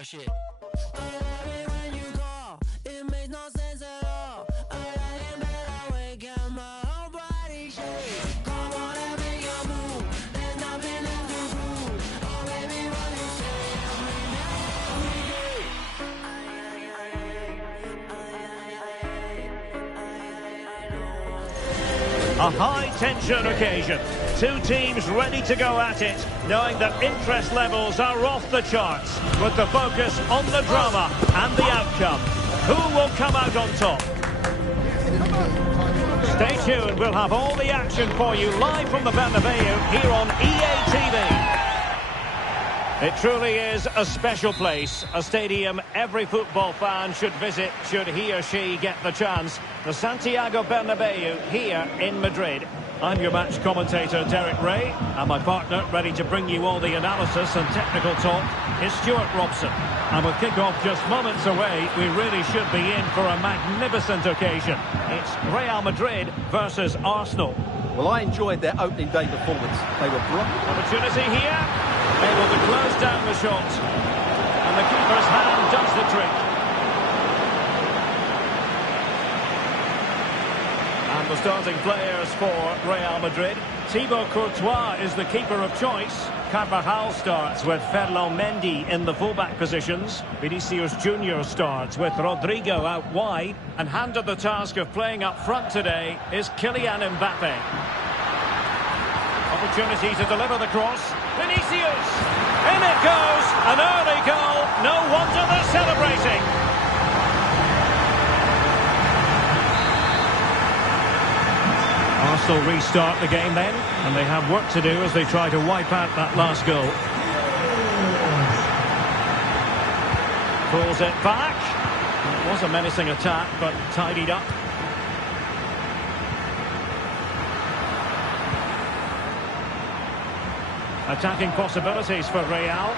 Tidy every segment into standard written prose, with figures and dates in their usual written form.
real shit. I love it when you call. It makes no sense at all. I lie in bed awake and my whole body shakes. Come on and make your move. There's nothing left to prove. Oh baby, what you say every night, every day. A high-tension occasion. Two teams ready to go at it, knowing that interest levels are off the charts, with the focus on the drama and the outcome. Who will come out on top? Stay tuned, we'll have all the action for you live from the Bernabeu here on EA TV. It truly is a special place, a stadium every football fan should visit should he or she get the chance. The Santiago Bernabeu here in Madrid. I'm your match commentator, Derek Ray, and my partner, ready to bring you all the analysis and technical talk, is Stuart Robson. And with kick-off just moments away, we really should be in for a magnificent occasion. It's Real Madrid versus Arsenal. Well, I enjoyed their opening day performance. They were brilliant. Opportunity here, able to close down the shot. And the keeper's hand does the trick. And the starting players for Real Madrid. Thibaut Courtois is the keeper of choice. Carvajal starts with Ferland Mendy in the fullback positions. Vinicius Junior starts with Rodrigo out wide. And handed the task of playing up front today is Kylian Mbappe. Opportunity to deliver the cross. Vinicius! In it goes! An early goal. No wonder they're celebrating. Arsenal restart the game then, and they have work to do as they try to wipe out that last goal. Pulls it back. It was a menacing attack, but tidied up. Attacking possibilities for Real.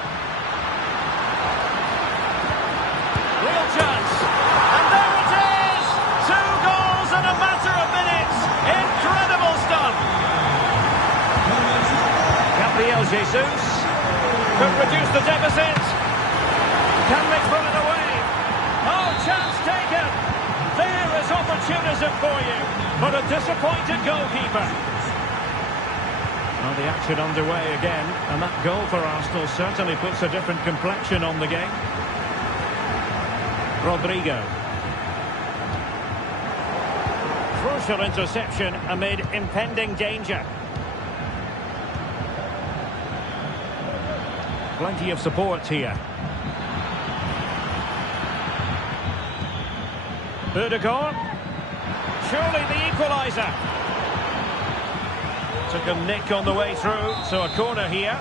Real chance. And there it is! 2 goals in a matter of minutes. Incredible stuff. Gabriel Jesus could reduce the deficit. Can they put it away? Oh, chance taken. There is opportunism for you, but a disappointed goalkeeper. Well, the action underway again, and that goal for Arsenal certainly puts a different complexion on the game. Rodrigo. Crucial interception amid impending danger. Plenty of support here. Ødegaard. Surely the equaliser. Took a nick on the way through, so a corner here.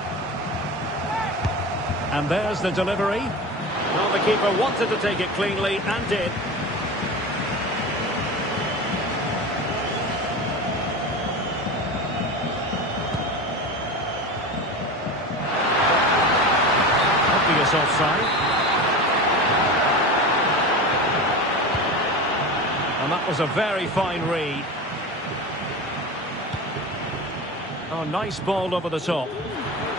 And there's the delivery. Well, the keeper wanted to take it cleanly and did. Obvious offside. And that was a very fine read. Oh, nice ball over the top.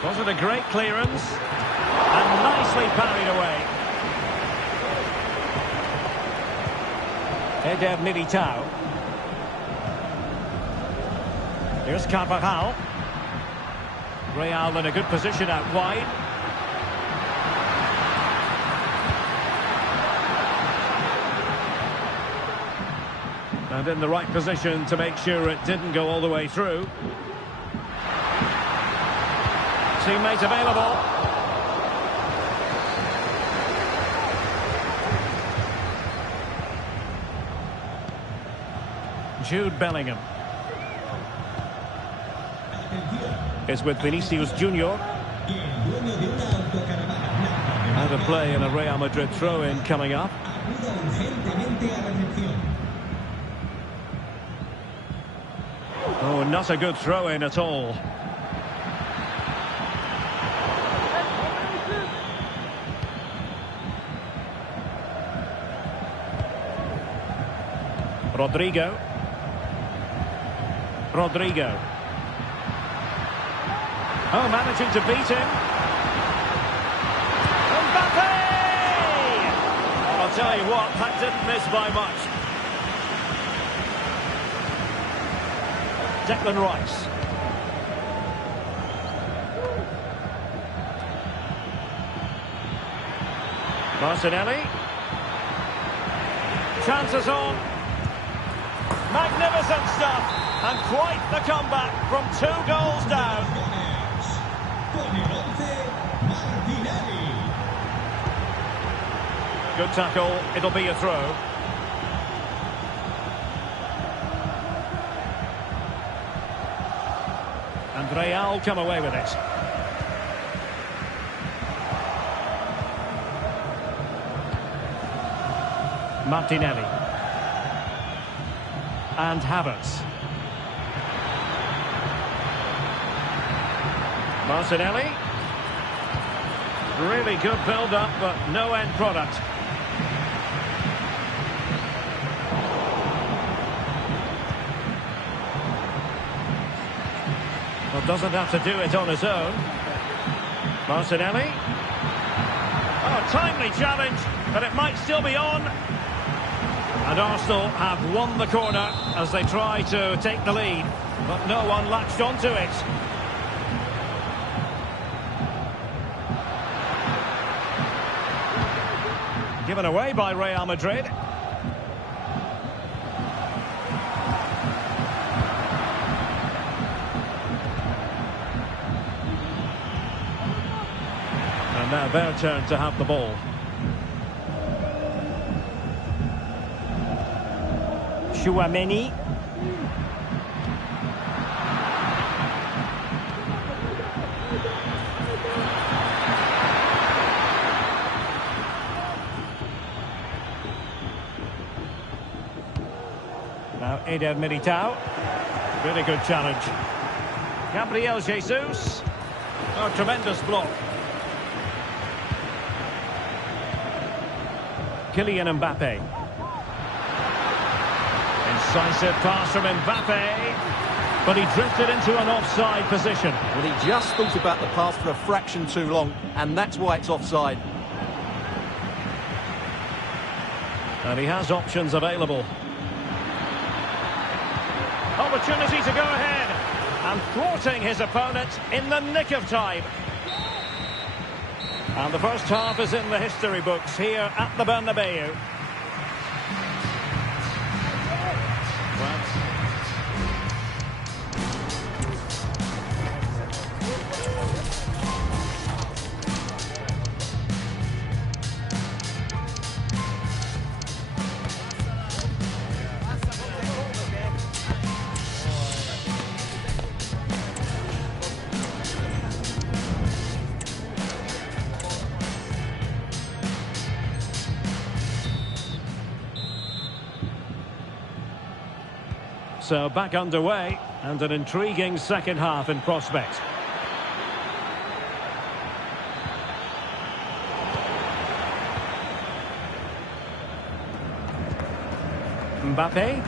Was it a great clearance? And nicely parried away. Eder Militao. Here's Carvajal. Real in a good position out wide. And in the right position to make sure it didn't go all the way through. Teammate available. Jude Bellingham is with Vinicius Junior. Out of play and a Real Madrid throw-in coming up. Oh, not a good throw-in at all. Rodrigo. Oh, managing to beat him. Mbappe! I'll tell you what, that didn't miss by much. Declan Rice. Martinelli. Chances on. Magnificent stuff. And quite the comeback from 2 goals down. Good tackle. It'll be a throw. And Real come away with it. Martinelli. And Havertz. Martinelli. Really good build-up, but no end product. Well, doesn't have to do it on his own. Martinelli. Oh, timely challenge, but it might still be on. And Arsenal have won the corner as they try to take the lead, but no one latched onto it. Given away by Real Madrid. And now their turn to have the ball. Chouameni. Now Eder Militao. Really good challenge. Gabriel Jesus. Oh, tremendous block. Kylian Mbappe. Incisive pass from Mbappe, but he drifted into an offside position. Well, he just thought about the pass for a fraction too long, and that's why it's offside. And he has options available. Opportunity to go ahead, and thwarting his opponent in the nick of time. And the first half is in the history books here at the Bernabeu. So back underway, and an intriguing second half in prospect. Mbappe.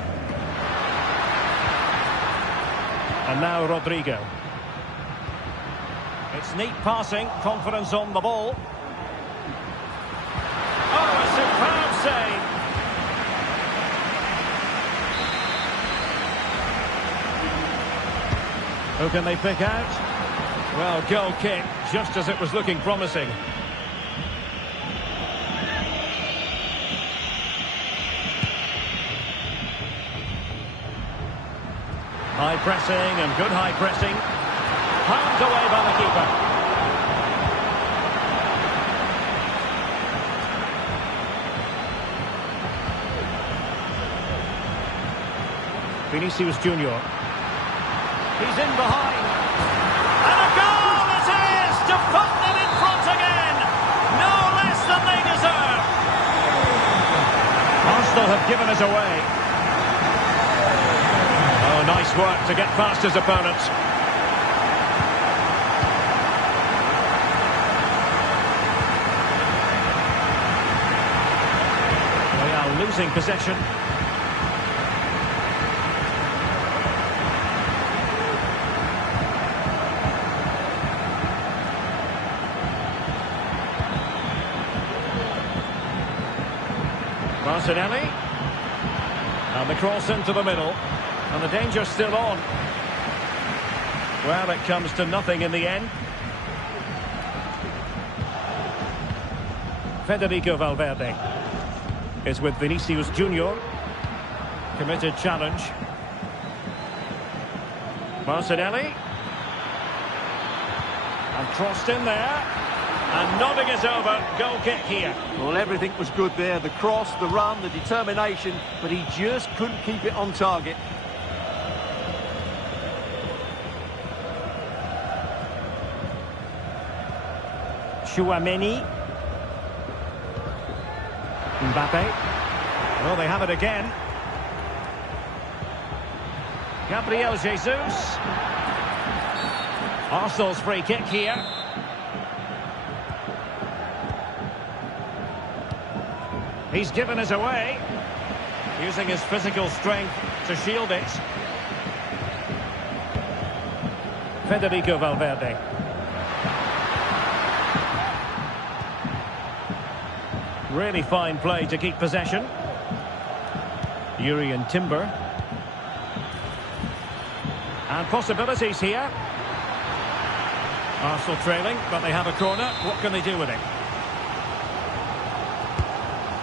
And now Rodrigo. It's neat passing, confidence on the ball. Oh, a superb save. Who can they pick out? Well, goal kick, just as it was looking promising. High pressing and good high pressing. Palmed away by the keeper. Vinicius Junior. He's in behind. And a goal it is to put them in front again. No less than they deserve. Arsenal have given us away. Oh, nice work to get past his opponents. They are losing possession. Martinelli. And the cross into the middle. And the danger's still on. Well, it comes to nothing in the end. Federico Valverde is with Vinicius Junior. Committed challenge. Martinelli. And crossed in there. And nodding it over. Goal kick here. Well, everything was good there. The cross, the run, the determination. But he just couldn't keep it on target. Chouameni. Mbappe. Well, they have it again. Gabriel Jesus. Arsenal's free kick here. He's given it away. Using his physical strength to shield it. Federico Valverde. Really fine play to keep possession. Urian Timber. And possibilities here. Arsenal trailing, but they have a corner. What can they do with it?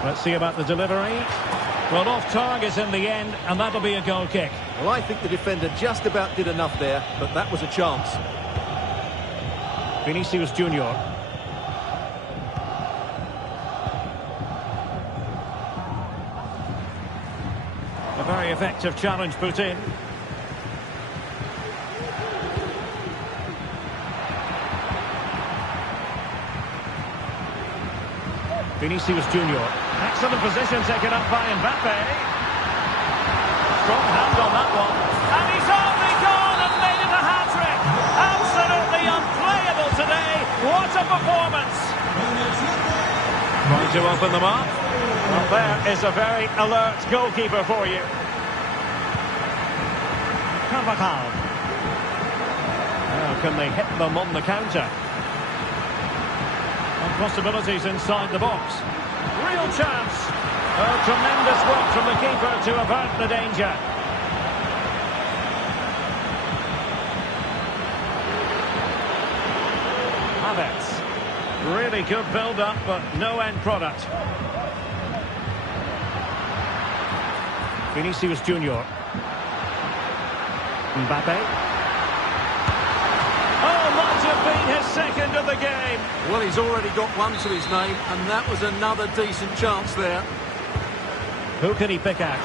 Let's see about the delivery. Well, off target in the end, and that'll be a goal kick. Well, I think the defender just about did enough there, but that was a chance. Vinicius Junior. A very effective challenge put in. Vinicius Junior. Excellent position taken up by Mbappe. Strong hand on that one. And he's only gone and made it a hat-trick. Absolutely unplayable today. What a performance. Trying to open them up. Well, there is a very alert goalkeeper for you. Carvajal. Now, can they hit them on the counter? And possibilities inside the box. Real chance. Oh, tremendous work from the keeper to avert the danger. Havertz. Really good build-up, but no end product. Vinicius Junior. Mbappe. Oh, might have been his second of the game. Well, he's already got one to his name, and that was another decent chance there. Who can he pick out?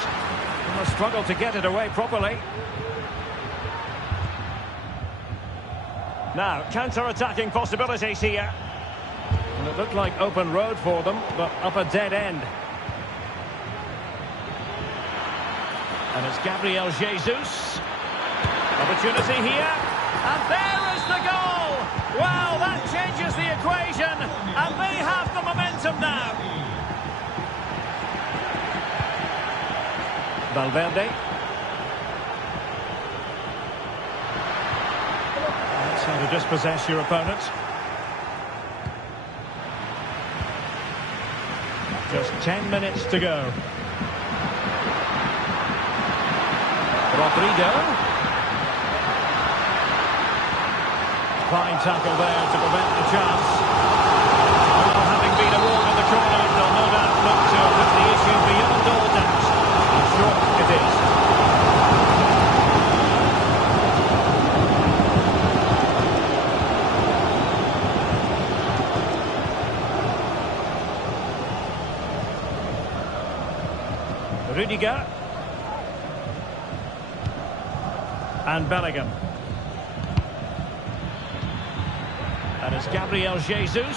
Well, struggle to get it away properly. Now, counter-attacking possibilities here. And it looked like open road for them, but up a dead end. And it's Gabriel Jesus. Opportunity here. And there is the goal! Well, that changes the equation, and they have the momentum now. Valverde. That's how to dispossess your opponent. Just 10 minutes to go. Rodrigo. Fine tackle there to prevent the chance. Well, having been a wall in the corner, they'll no doubt look to put the issue beyond all doubt. I'm sure it is. Rudiger. And Bellingham. And it's Gabriel Jesus.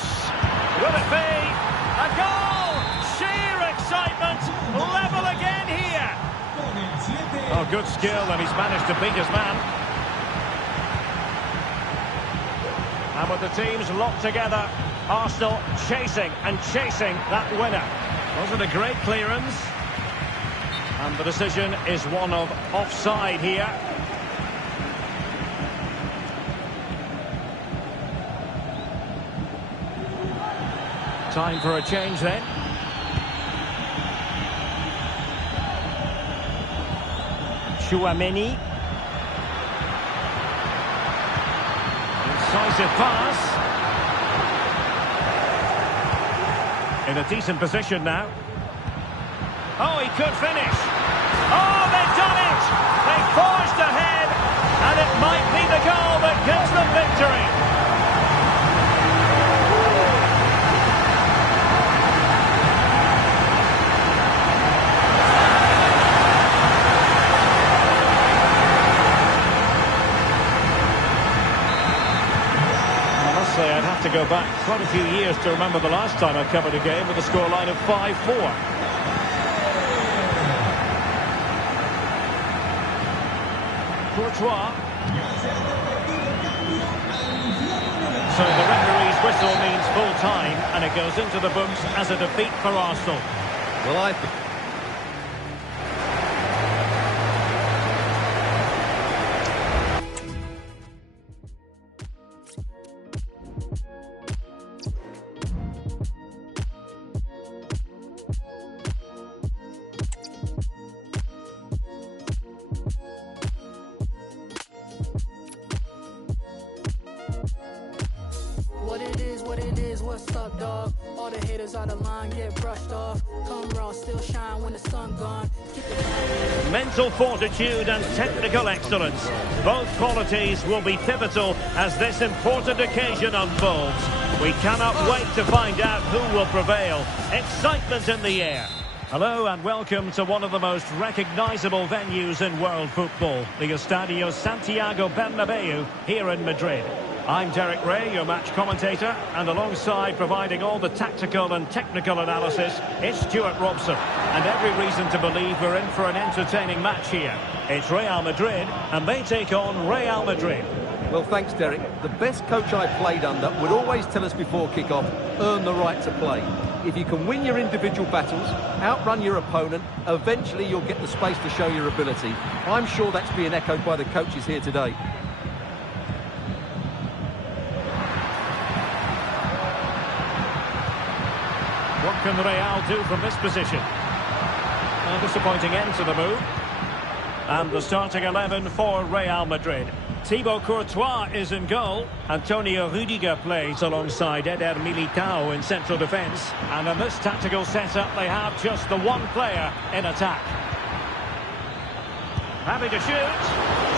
Will it be a goal? Sheer excitement. Level again here. Oh, good skill, and he's managed to beat his man. And with the teams locked together, Arsenal chasing and chasing that winner. Wasn't a great clearance. And the decision is one of offside here. Time for a change then. Chouameni. Incisive pass. In a decent position now. Oh, he could finish. Oh, they've done it! They forged ahead, and it might be the goal that gives them victory. I'd have to go back quite a few years to remember the last time I covered a game with a scoreline of 5-4. Courtois. So the referee's whistle means full time, and it goes into the books as a defeat for Arsenal. Well, What it is, what's up, dog? All the haters out of line get brushed off. Come raw, still shine when the sun gone. Mental fortitude and technical excellence. Both qualities will be pivotal as this important occasion unfolds. We cannot wait to find out who will prevail. Excitement in the air. Hello and welcome to one of the most recognisable venues in world football, the Estadio Santiago Bernabeu here in Madrid. I'm Derek Ray, your match commentator, and alongside providing all the tactical and technical analysis, it's Stuart Robson. And every reason to believe we're in for an entertaining match here. It's Real Madrid, and they take on Real Madrid. Well, thanks, Derek. The best coach I played under would always tell us before kick-off, earn the right to play. If you can win your individual battles, outrun your opponent, eventually you'll get the space to show your ability. I'm sure that's being echoed by the coaches here today. What can Real do from this position? A disappointing end to the move. And the starting 11 for Real Madrid. Thibaut Courtois is in goal. Antonio Rudiger plays alongside Eder Militao in central defence. And in this tactical setup, they have just the one player in attack. Happy to shoot.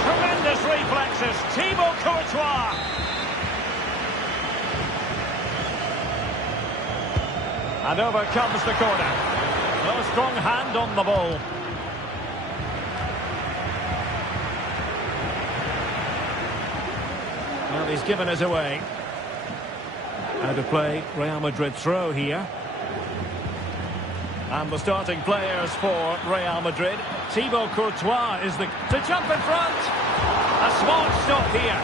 Tremendous reflexes. Thibaut Courtois. And over comes the corner. No strong hand on the ball. Well, he's given us away. Out of play, Real Madrid throw here. And the starting players for Real Madrid. Thibaut Courtois is to jump in front. A smart stop here.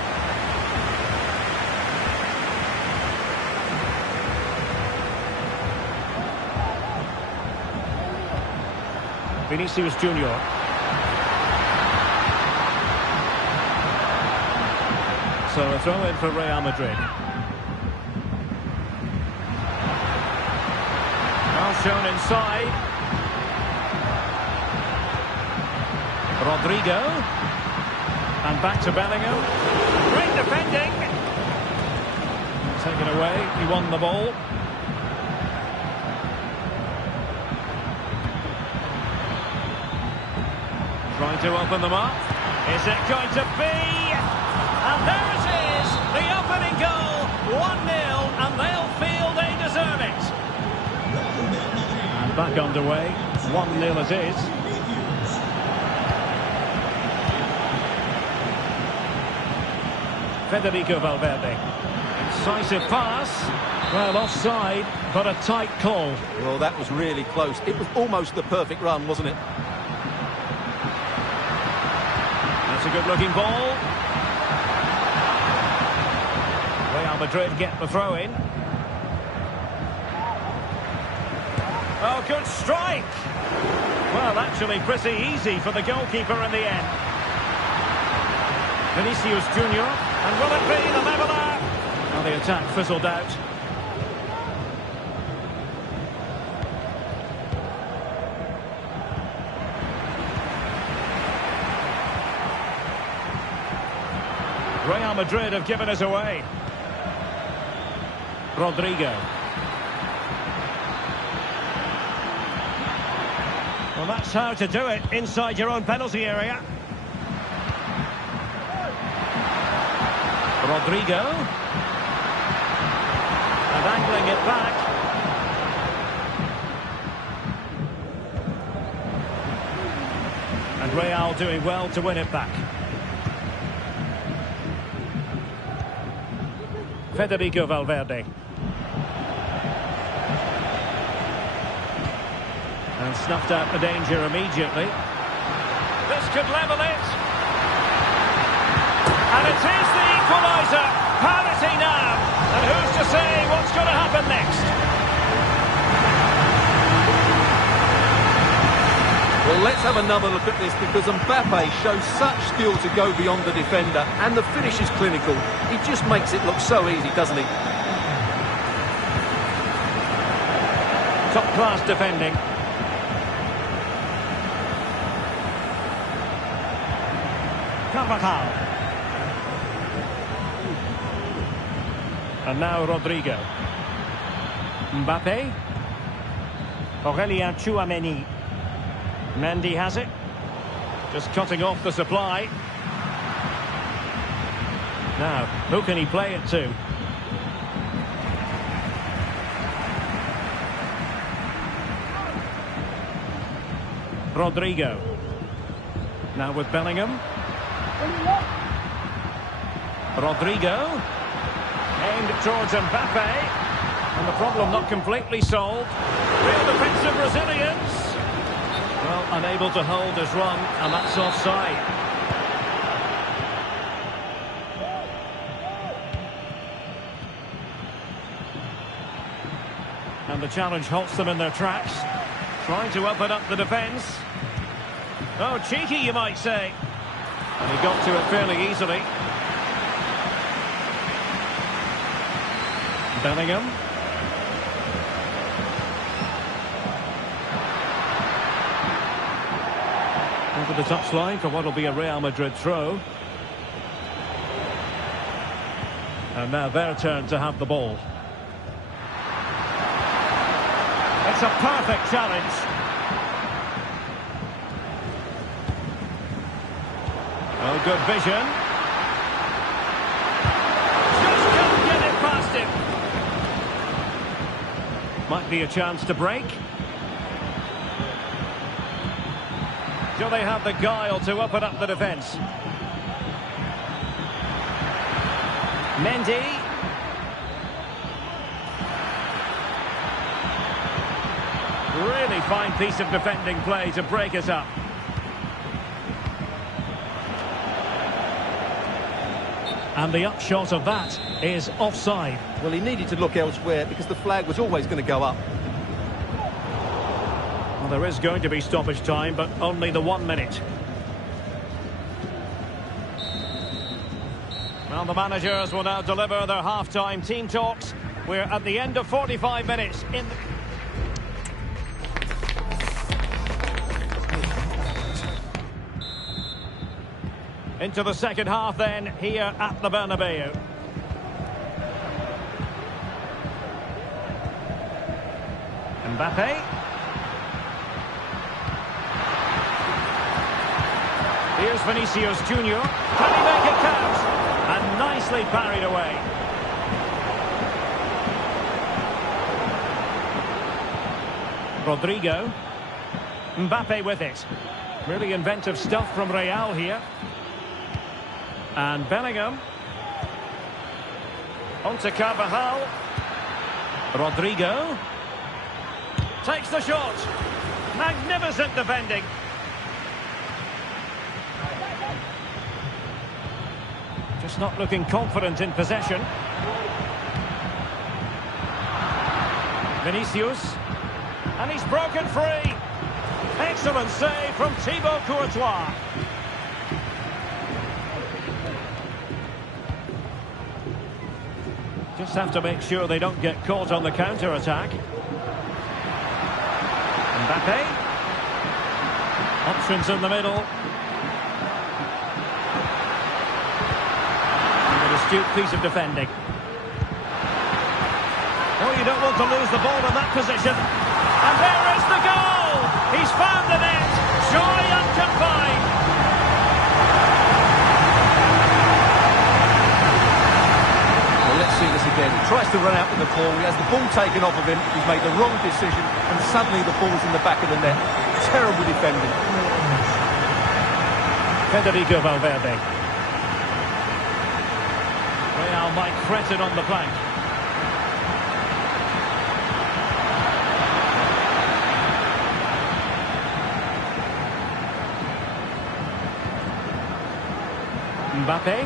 Vinicius Junior. So a throw in for Real Madrid. Now shown inside. Rodrigo. And back to Bellingham. Great defending. Taken away. He won the ball. Trying to open them up. Is it going to be? And there it is! The opening goal! 1-0, and they'll feel they deserve it. And back underway. 1-0 it is. Federico Valverde. Incisive pass. Well, offside, but a tight call. Well, that was really close. It was almost the perfect run, wasn't it? That's a good-looking ball. Real Madrid get the throw-in. Oh, good strike. Well, actually pretty easy for the goalkeeper in the end. Vinicius Junior. And will it be the leveller? Well, the attack fizzled out. Real Madrid have given us away. Rodrigo. Well, that's how to do it inside your own penalty area. Rodrigo. And angling it back. And Real doing well to win it back. Federico Valverde. And snuffed out the danger immediately. This could level it. And it is the equaliser. Parity now. And who's to say what's going to happen next? Well, let's have another look at this because Mbappe shows such skill to go beyond the defender and the finish is clinical. He just makes it look so easy, doesn't he? Top-class defending. Carvajal. And now Rodrigo. Mbappe. Aurelien Tchouameni. Mendy has it. Just cutting off the supply. Now, who can he play it to? Rodrigo. Now with Bellingham. Rodrigo. Aimed towards Mbappe. And the problem not completely solved. Real defensive Brazilians. Well, unable to hold his run, and that's offside. And the challenge halts them in their tracks. Trying to open up the defence. Oh, cheeky, you might say. And he got to it fairly easily. Bellingham. Over the touchline for what will be a Real Madrid throw. And now their turn to have the ball. It's a perfect challenge. Oh, good vision. Just can't get it past him. Might be a chance to break. Do they have the guile to open up the defence? Mendy. Really fine piece of defending play to break us up. And the upshot of that is offside. Well, he needed to look elsewhere because the flag was always going to go up. Well, there is going to be stoppage time, but only the 1 minute. Well, the managers will now deliver their half-time team talks. We're at the end of 45 minutes into the second half then, here at the Bernabeu. Mbappe. Here's Vinicius Junior. Can he make it count? And nicely parried away. Rodrigo. Mbappe with it. Really inventive stuff from Real here. And Bellingham. On to Carvajal. Rodrigo. Takes the shot. Magnificent defending. Just not looking confident in possession. Vinicius. And he's broken free. Excellent save from Thibaut Courtois. Just have to make sure they don't get caught on the counter-attack. Mbappe. Options in the middle. astute piece of defending. Oh, you don't want to lose the ball in that position. And there is the goal! He's found the net, surely unconfined. Well, let's see this again. He tries to run out with the ball. He has the ball taken off of him. He's made the wrong decision, and suddenly the ball's in the back of the net. Terrible defending. Federico Valverde. Real might threaten on the flank. Mbappe.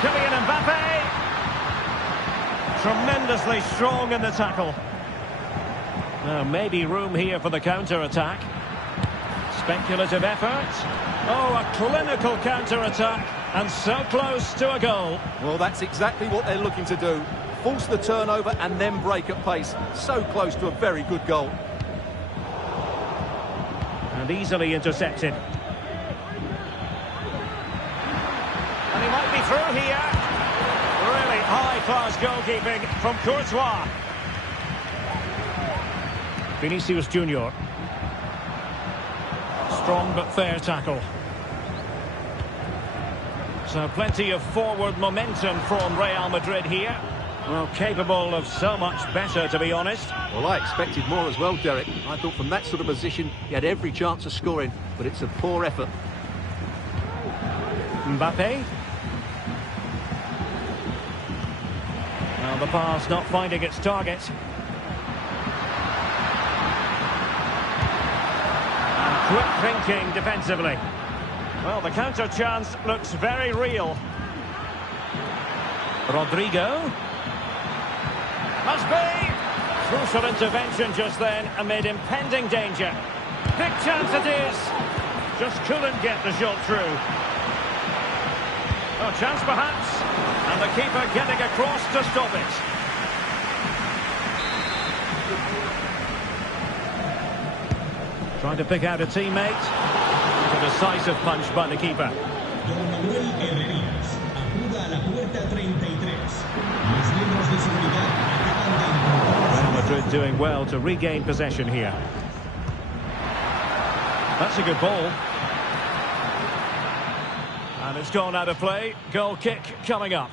Kylian Mbappe. Tremendously strong in the tackle. Now maybe room here for the counter-attack. Speculative effort. Oh, a clinical counter-attack. And so close to a goal. Well, that's exactly what they're looking to do. Force the turnover and then break at pace. So close to a very good goal. And easily intercepted. And he might be through here. Really high-class goalkeeping from Courtois. Vinicius Junior. Strong but fair tackle. So plenty of forward momentum from Real Madrid here. Well, capable of so much better, to be honest. Well, I expected more as well, Derek. I thought from that sort of position, he had every chance of scoring, but it's a poor effort. Mbappe. Well, the pass not finding its target. And quick thinking defensively. Well, the counter chance looks very real. Rodrigo. Must be! Crucial intervention just then amid impending danger. Big chance it is! Just couldn't get the shot through. Oh, chance perhaps. And the keeper getting across to stop it. Trying to pick out a teammate. A decisive punch by the keeper. Real Madrid doing well to regain possession here. That's a good ball. And it's gone out of play. Goal kick coming up.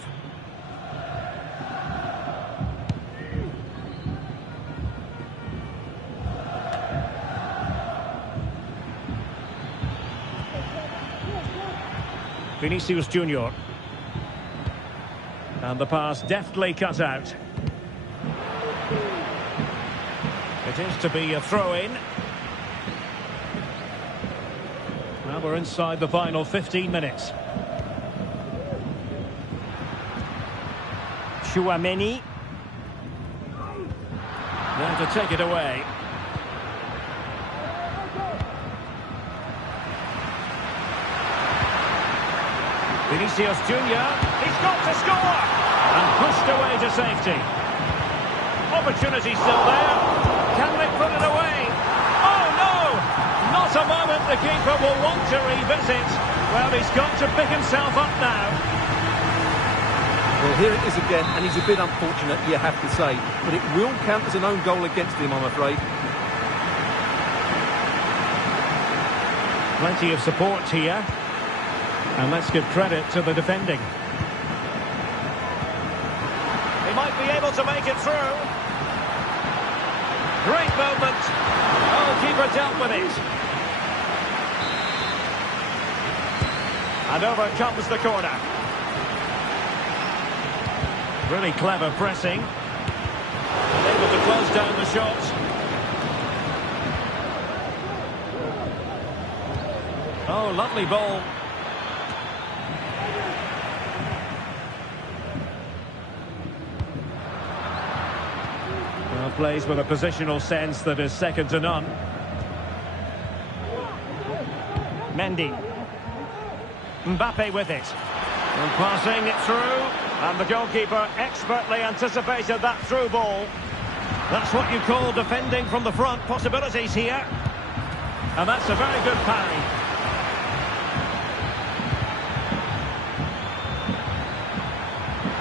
Vinicius Junior. And the pass deftly cut out. It is to be a throw-in. Well, we're inside the final 15 minutes. Chouameni. There to take it away. Vinicius Junior, he's got to score! And pushed away to safety. Opportunity still there. Can they put it away? Oh no! Not a moment the keeper will want to revisit. Well, he's got to pick himself up now. Well, here it is again, and he's a bit unfortunate, you have to say. But it will count as an own goal against him, I'm afraid. Plenty of support here. And let's give credit to the defending. He might be able to make it through. Great moment. Goalkeeper dealt with it. And over comes the corner. Really clever pressing. Able to close down the shot. Oh, lovely ball. Well, plays with a positional sense that is second to none. Mendy. Mbappe with it. And passing it through. And the goalkeeper expertly anticipated that through ball. That's what you call defending from the front. Possibilities here. And that's a very good parry.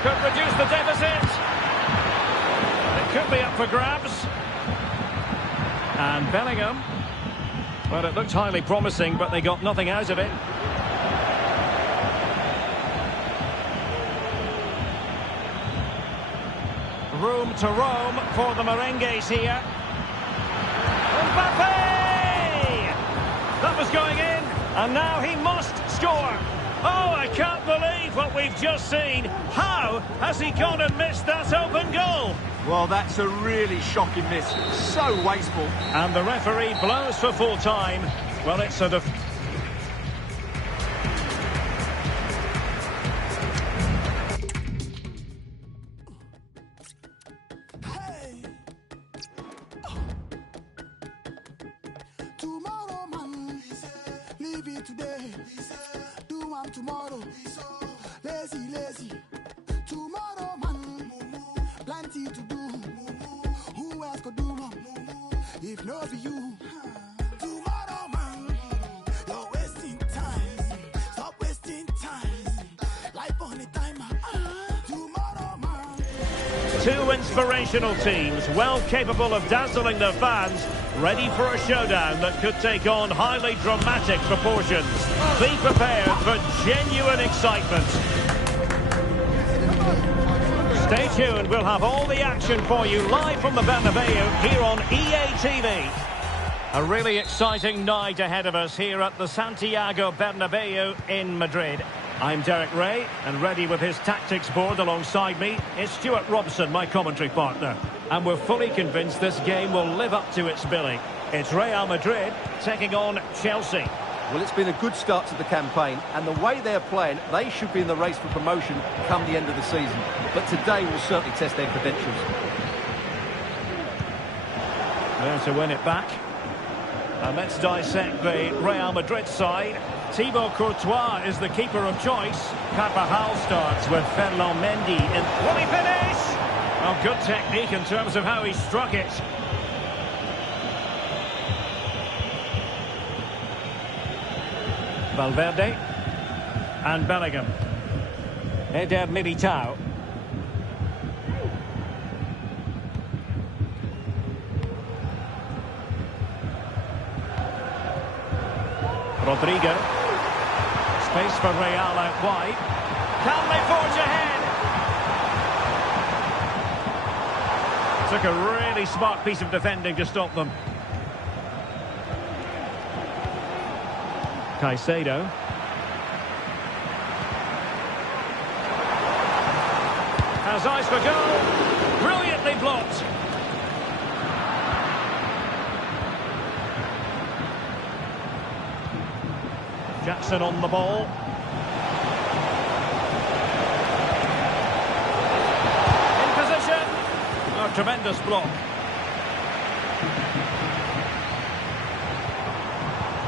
could reduce the deficit. It could be up for grabs. And Bellingham. Well, it looked highly promising, but they got nothing out of it. Room to roam for the merengues here. Mbappe! That was going in, and now he must score. Oh, I can't believe what we've just seen. How has he gone and missed that open goal? Well, that's a really shocking miss. So wasteful. And the referee blows for full time. Well, it's sort of... Tomorrow, man, leave it today. Do one tomorrow. Lazy, lazy. Tomorrow, man, plenty to do. Who else could do one? If not for you. Tomorrow, man, you're wasting time. Stop wasting time. Life on a timer. Tomorrow, man. Two inspirational teams, well capable of dazzling their fans, ready for a showdown that could take on highly dramatic proportions. Be prepared for genuine excitement. Stay tuned, we'll have all the action for you live from the Bernabeu here on EA TV. A really exciting night ahead of us here at the Santiago Bernabeu in Madrid. I'm Derek Ray, and ready with his tactics board alongside me is Stuart Robson, my commentary partner. And we're fully convinced this game will live up to its billing. It's Real Madrid taking on Chelsea. Well, it's been a good start to the campaign, and the way they're playing, they should be in the race for promotion come the end of the season. But today will certainly test their credentials. There to win it back. And let's dissect the Real Madrid side. Thibaut Courtois is the keeper of choice. Carvajal starts with Ferland Mendy. Will he finish? Oh, good technique in terms of how he struck it. Valverde and Bellingham. Eder Militao. Rodrigo. Space for Real out wide. Can they forge ahead? Took a really smart piece of defending to stop them. Caicedo. Has eyes for goal. Brilliantly blocked. Jackson on the ball. In position. A tremendous block.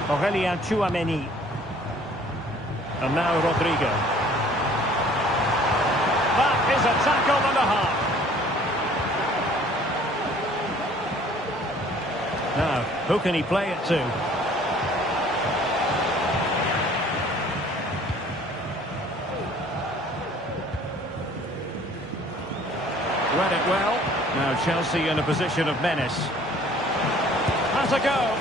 Aurelien Tchouameni. And now Rodrigo. That is a tackle and a half. Now, who can he play it to? Read it well. Now Chelsea in a position of menace. Has a go.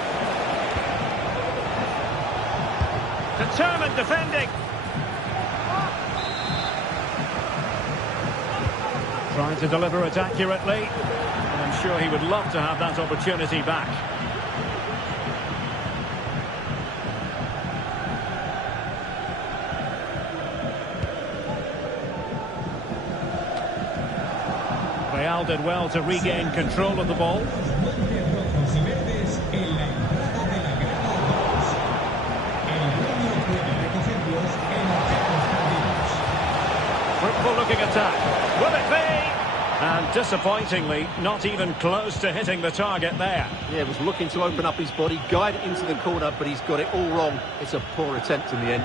Determined defending. Trying to deliver it accurately. And I'm sure he would love to have that opportunity back. Real did well to regain control of the ball. Fruitful looking attack. Will it be? And disappointingly, not even close to hitting the target there. Yeah, was looking to open up his body, guide it into the corner, but he's got it all wrong. It's a poor attempt in the end.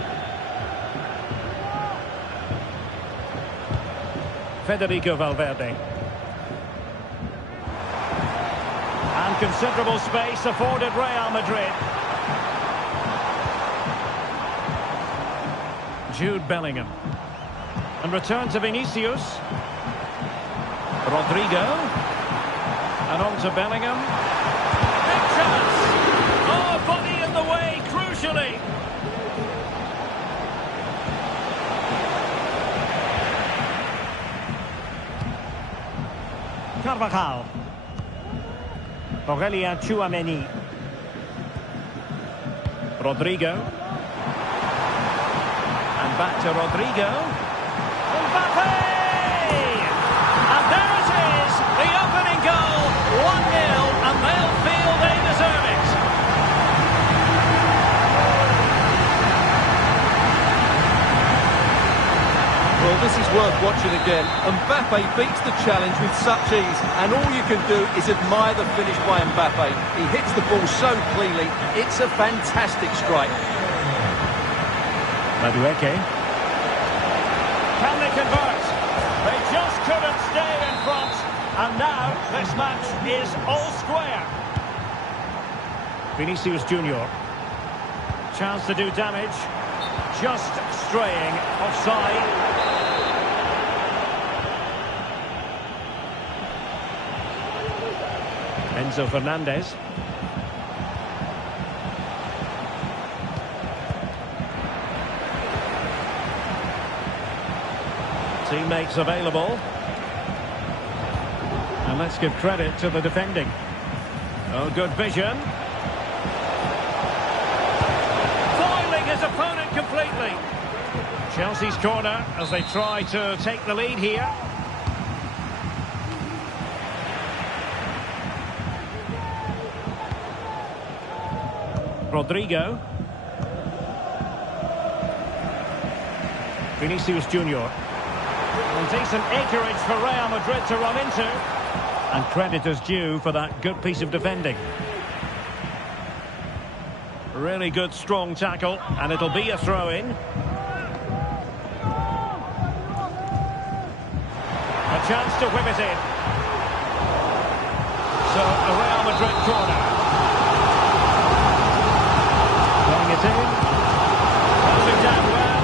Federico Valverde. And considerable space afforded Real Madrid. Jude Bellingham. And return to Vinicius. Rodrigo. And on to Bellingham. Big chance! Oh, body in the way, crucially. Carvajal. Aurelien Tchouameni. Rodrigo. And back to Rodrigo. Mbappe! And there it is, the opening goal. 1-0, and they'll feel they deserve it. Well, this is worth watching again. Mbappe beats the challenge with such ease, and all you can do is admire the finish by Mbappe. He hits the ball so cleanly, it's a fantastic strike. Madueke. Can they convert? They just couldn't stay in front, and now this match is all square. Vinicius Junior. Chance to do damage. Just straying offside. Enzo Fernandez. Teammates available. And let's give credit to the defending. Oh, good vision. Foiling his opponent completely. Chelsea's corner as they try to take the lead here. Rodrigo. Vinicius Junior. Well, decent acreage for Real Madrid to run into. And credit is due for that good piece of defending. Really good, strong tackle, and it'll be a throw-in. A chance to whip it in. So, a Real Madrid corner. Playing it in. Closing down well.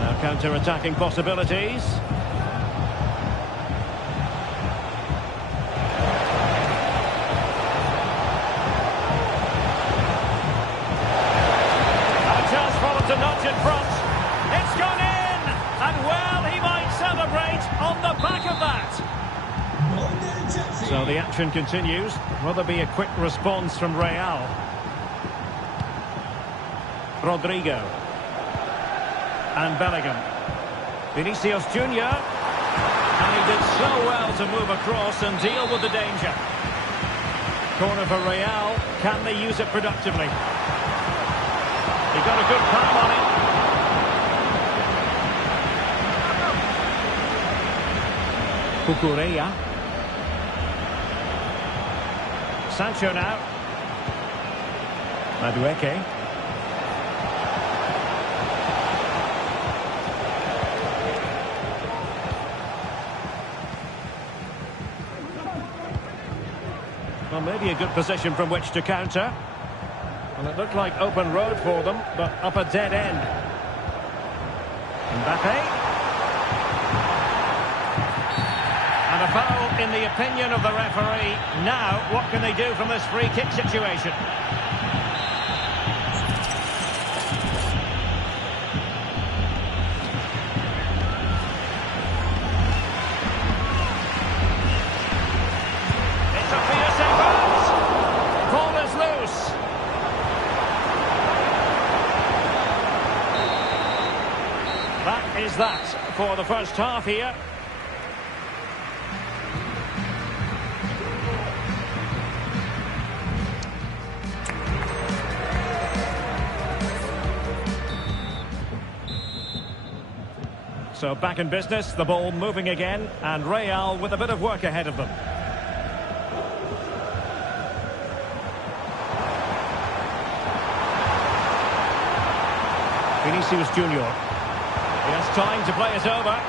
Now counter-attacking possibilities. To nudge in front. It's gone in! And well, he might celebrate on the back of that. So the action continues. Will there be a quick response from Real? Rodrigo. And Bellingham. Vinicius Junior. And he did so well to move across and deal with the danger. Corner for Real. Can they use it productively? He got a good palm on it. Cucurella. Sancho now. Madueke. Well, maybe a good position from which to counter. Well, it looked like open road for them, but up a dead end. Mbappe. And a foul in the opinion of the referee. Now, what can they do from this free kick situation? It's a fierce advance. Ball is loose. That is that for the first half here. So back in business, the ball moving again, and Real with a bit of work ahead of them. Vinicius Junior. He has time to play it over.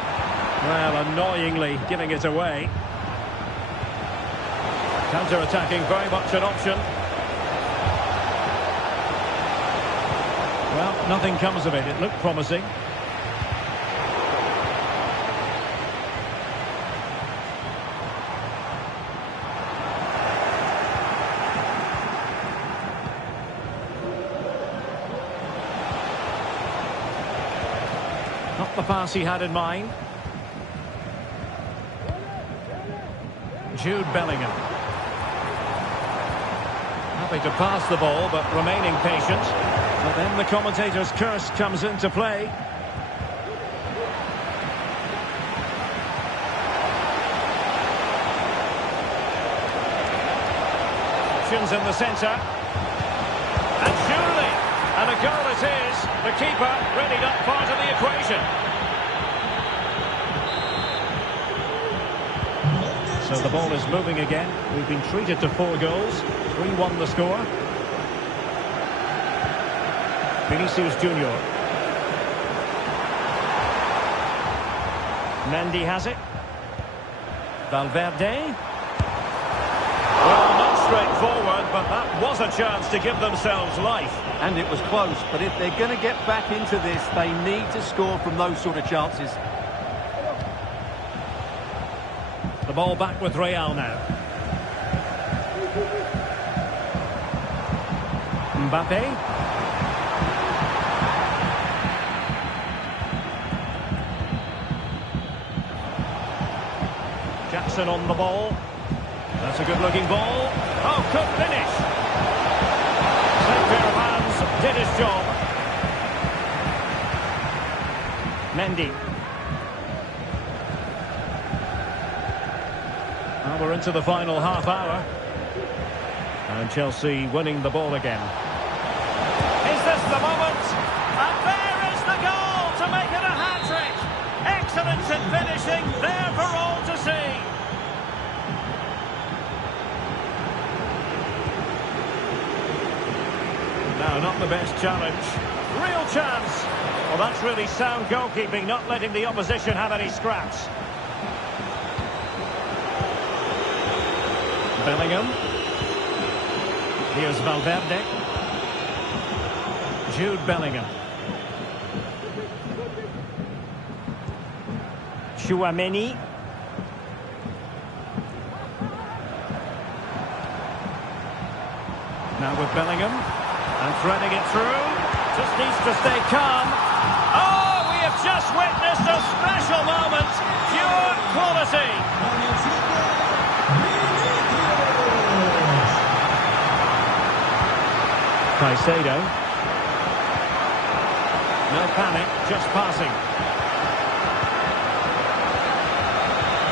Well, annoyingly giving it away. Counter-attacking, very much an option. Nothing comes of it. It looked promising. Not the pass he had in mind. Jude Bellingham. Happy to pass the ball, but remaining patient. But then the commentator's curse comes into play. Options in the centre. And surely, and a goal it is. The keeper really not part of the equation. So the ball is moving again. We've been treated to 4 goals. 3-1 the score. Vinicius Junior. Mendy has it. Valverde. Well, not straightforward, but that was a chance to give themselves life. And it was close, but if they're going to get back into this, they need to score from those sort of chances. The ball back with Real now. Mbappe. Jackson on the ball. That's a good-looking ball. Oh, could finish. Same pair of hands, did his job. Mendy. Well, we're into the final half hour. And Chelsea winning the ball again. Is this the moment? And there is the goal to make it a hat-trick. Excellence in finishing, there for all to see. No, not the best challenge. Real chance. Well, that's really sound goalkeeping, not letting the opposition have any scraps. Bellingham. Here's Valverde. Jude Bellingham. Chouameni. Now with Bellingham. And threading it through. Just needs to stay calm. Oh, we have just witnessed a special moment. Pure quality. Caicedo. No panic, just passing.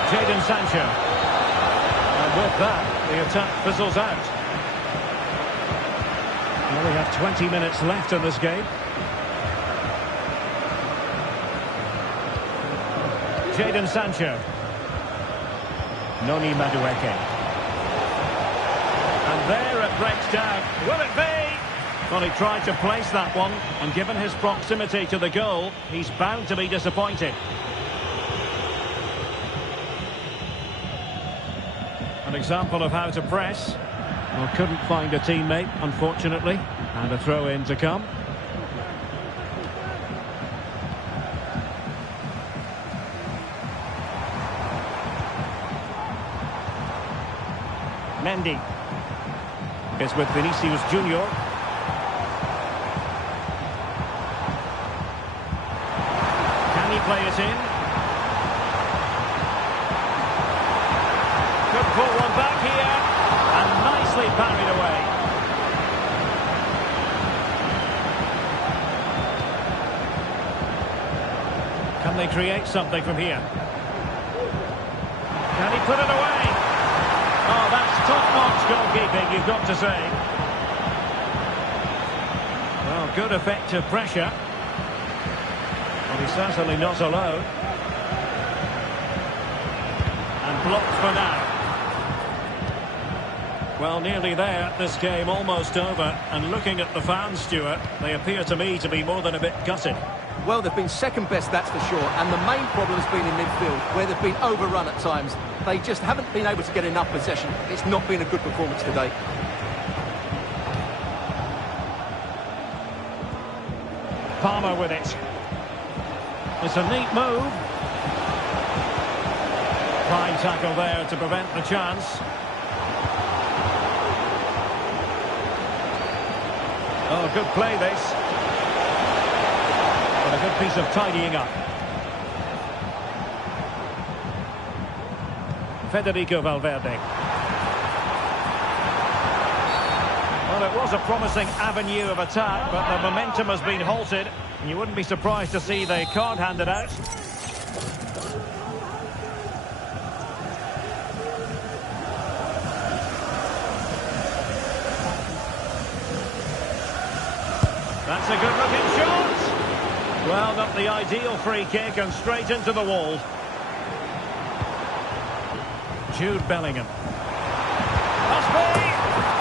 Jadon Sancho. And with that, the attack fizzles out. Well, we have 20 minutes left in this game. Jadon Sancho. Noni Madueke. And there it breaks down. Will it be? Well, he tried to place that one, and given his proximity to the goal, he's bound to be disappointed. An example of how to press. Well, couldn't find a teammate, unfortunately, and a throw-in to come. Mendy is with Vinicius Junior. Play it in. Could pull one back here. And nicely parried away. Can they create something from here? Can he put it away? Oh, that's top-notch goalkeeping, you've got to say. Well, good effective pressure. Well, he's certainly not alone. And blocked for now. Well, nearly there. This game almost over. And looking at the fans, Stuart, they appear to me to be more than a bit gutted. Well, they've been second best, that's for sure. And the main problem has been in midfield, where they've been overrun at times. They just haven't been able to get enough possession. It's not been a good performance today. Palmer with it. It's a neat move. Fine tackle there to prevent the chance. Oh, good play this. But a good piece of tidying up. Federico Valverde. Well, it was a promising avenue of attack, but the momentum has been halted. And you wouldn't be surprised to see the card handed out. That's a good-looking shot. Well, not the ideal free kick and straight into the wall. Jude Bellingham. Must be.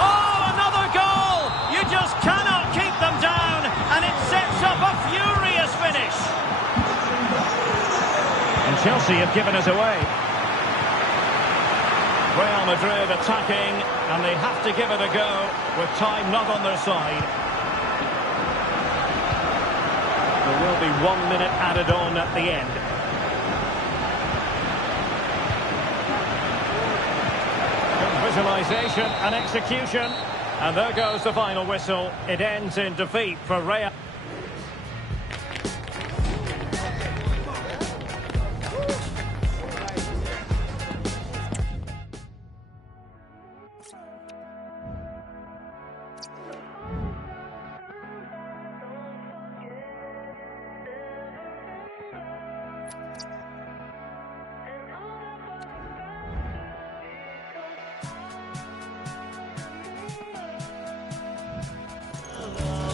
Oh, another goal! You just cannot keep them down, and it sets up a furious finish. And Chelsea have given us away. Real Madrid attacking, and they have to give it a go with time not on their side. There will be 1 minute added on at the end. Good visualisation and execution. And there goes the final whistle. It ends in defeat for Real.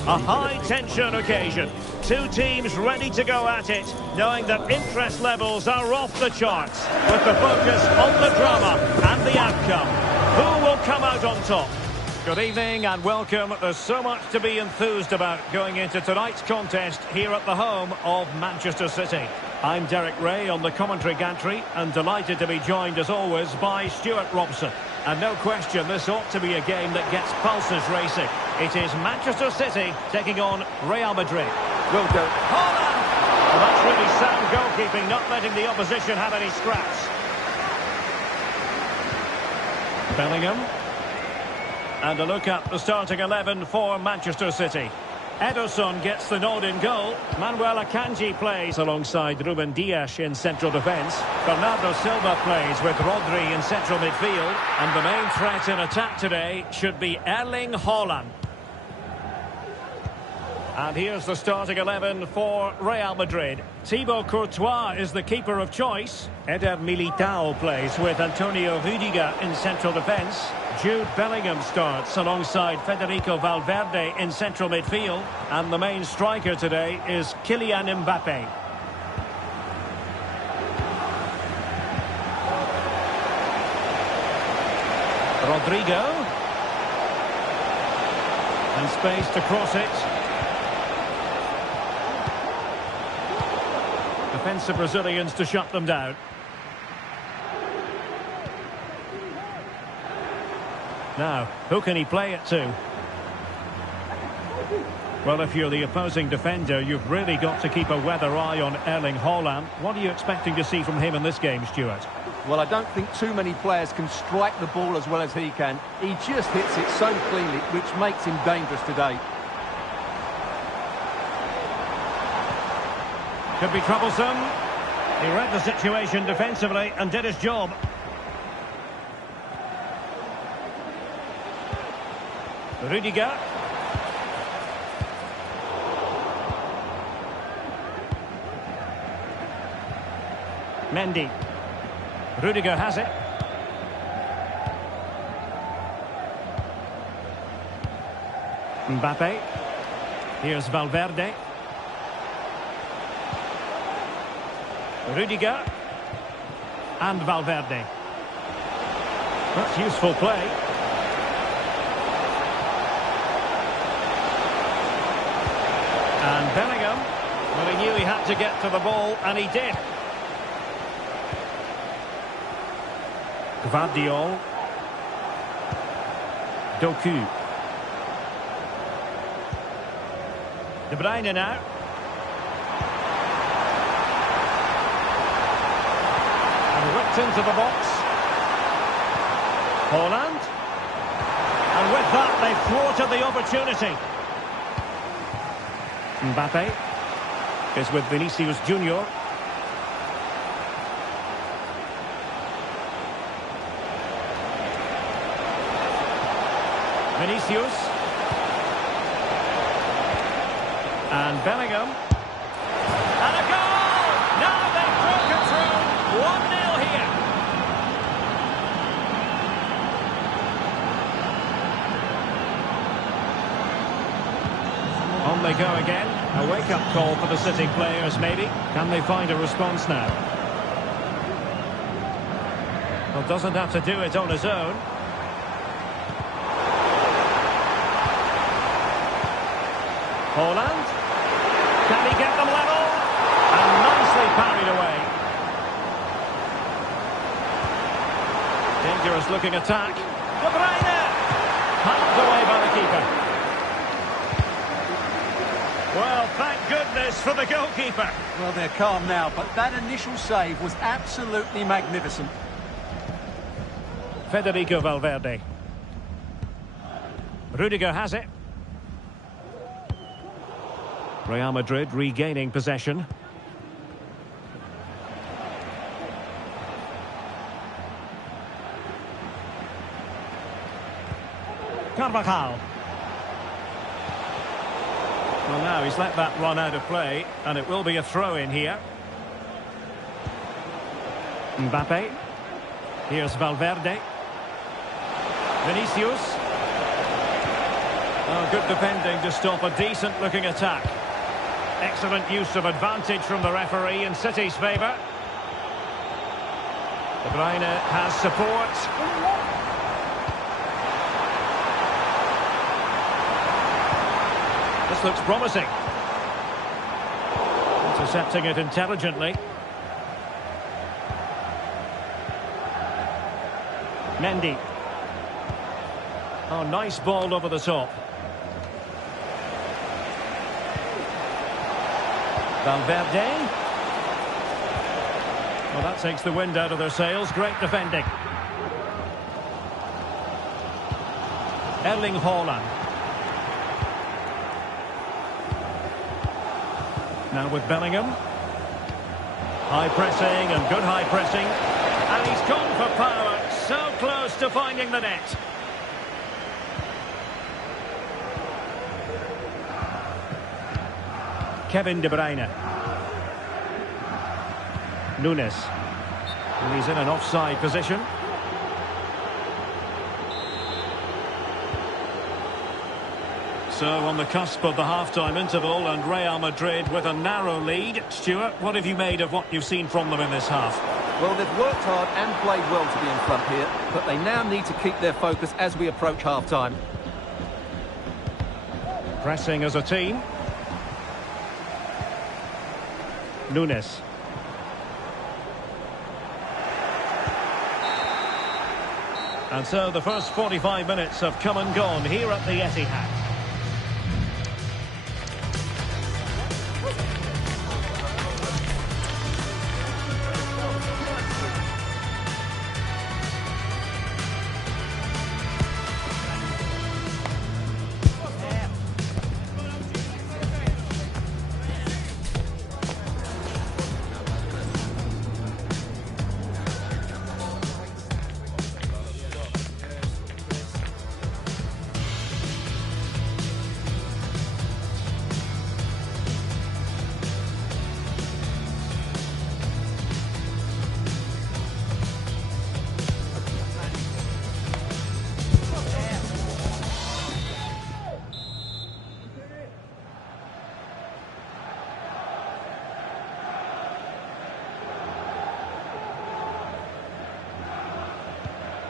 A high-tension occasion. Two teams ready to go at it, knowing that interest levels are off the charts, with the focus on the drama and the outcome. Who will come out on top? Good evening and welcome. There's so much to be enthused about going into tonight's contest here at the home of Manchester City. I'm Derek Ray on the commentary gantry and delighted to be joined as always by Stuart Robson. And no question, this ought to be a game that gets pulses racing. It is Manchester City taking on Real Madrid. Well done. Holland! Well, that's really sound goalkeeping, not letting the opposition have any scraps. Bellingham. And a look at the starting 11 for Manchester City. Ederson gets the nod in goal. Manuel Akanji plays alongside Ruben Dias in central defence. Bernardo Silva plays with Rodri in central midfield. And the main threat in attack today should be Erling Haaland. And here's the starting 11 for Real Madrid. Thibaut Courtois is the keeper of choice. Eder Militao plays with Antonio Rudiger in central defence. Jude Bellingham starts alongside Federico Valverde in central midfield. And the main striker today is Kylian Mbappe. Rodrigo. And space to cross it. Defensive Brazilians to shut them down. Now, who can he play it to? Well, if you're the opposing defender, you've really got to keep a weather eye on Erling Haaland. What are you expecting to see from him in this game, Stuart? Well, I don't think too many players can strike the ball as well as he can. He just hits it so cleanly, which makes him dangerous today. Could be troublesome. He read the situation defensively and did his job. Rudiger. Mendy. Rudiger has it. Mbappe. Here's Valverde. Rudiger. And Valverde. That's useful play. And Bellingham, well, he knew he had to get to the ball, and he did. Gvardiol. Doku. De Bruyne now. Backed into the box. Holland. And with that, they've thwarted the opportunity. Mbappe is with Vinicius Junior. Vinicius. And Bellingham. And a goal! Now they've broken through. 1-0 here. On they go again. A wake-up call for the City players, maybe. Can they find a response now? Well, doesn't have to do it on his own. Holland. Can he get them level? And nicely parried away. Dangerous looking attack. De Bruyne! Pumped away by the keeper. Well, thank goodness for the goalkeeper. Well, they're calm now, but that initial save was absolutely magnificent. Federico Valverde. Rudiger has it. Real Madrid regaining possession. Carvajal. Well, now he's let that run out of play, and it will be a throw-in here. Mbappe. Here's Valverde. Vinicius. Oh, good defending to stop a decent-looking attack. Excellent use of advantage from the referee in City's favour. De Bruyne has support. This looks promising. Intercepting it intelligently. Mendy. Oh, nice ball over the top. Valverde. Well, that takes the wind out of their sails. Great defending. Erling Haaland. Now with Bellingham. High pressing and good high pressing. And he's gone for power. So close to finding the net. Kevin De Bruyne. Nunes. And he's in an offside position. So on the cusp of the half-time interval, and Real Madrid with a narrow lead. Stuart, what have you made of what you've seen from them in this half? Well, they've worked hard and played well to be in front here, but they now need to keep their focus as we approach half-time. Pressing as a team. Nunes. And so the first 45 minutes have come and gone here at the Etihad.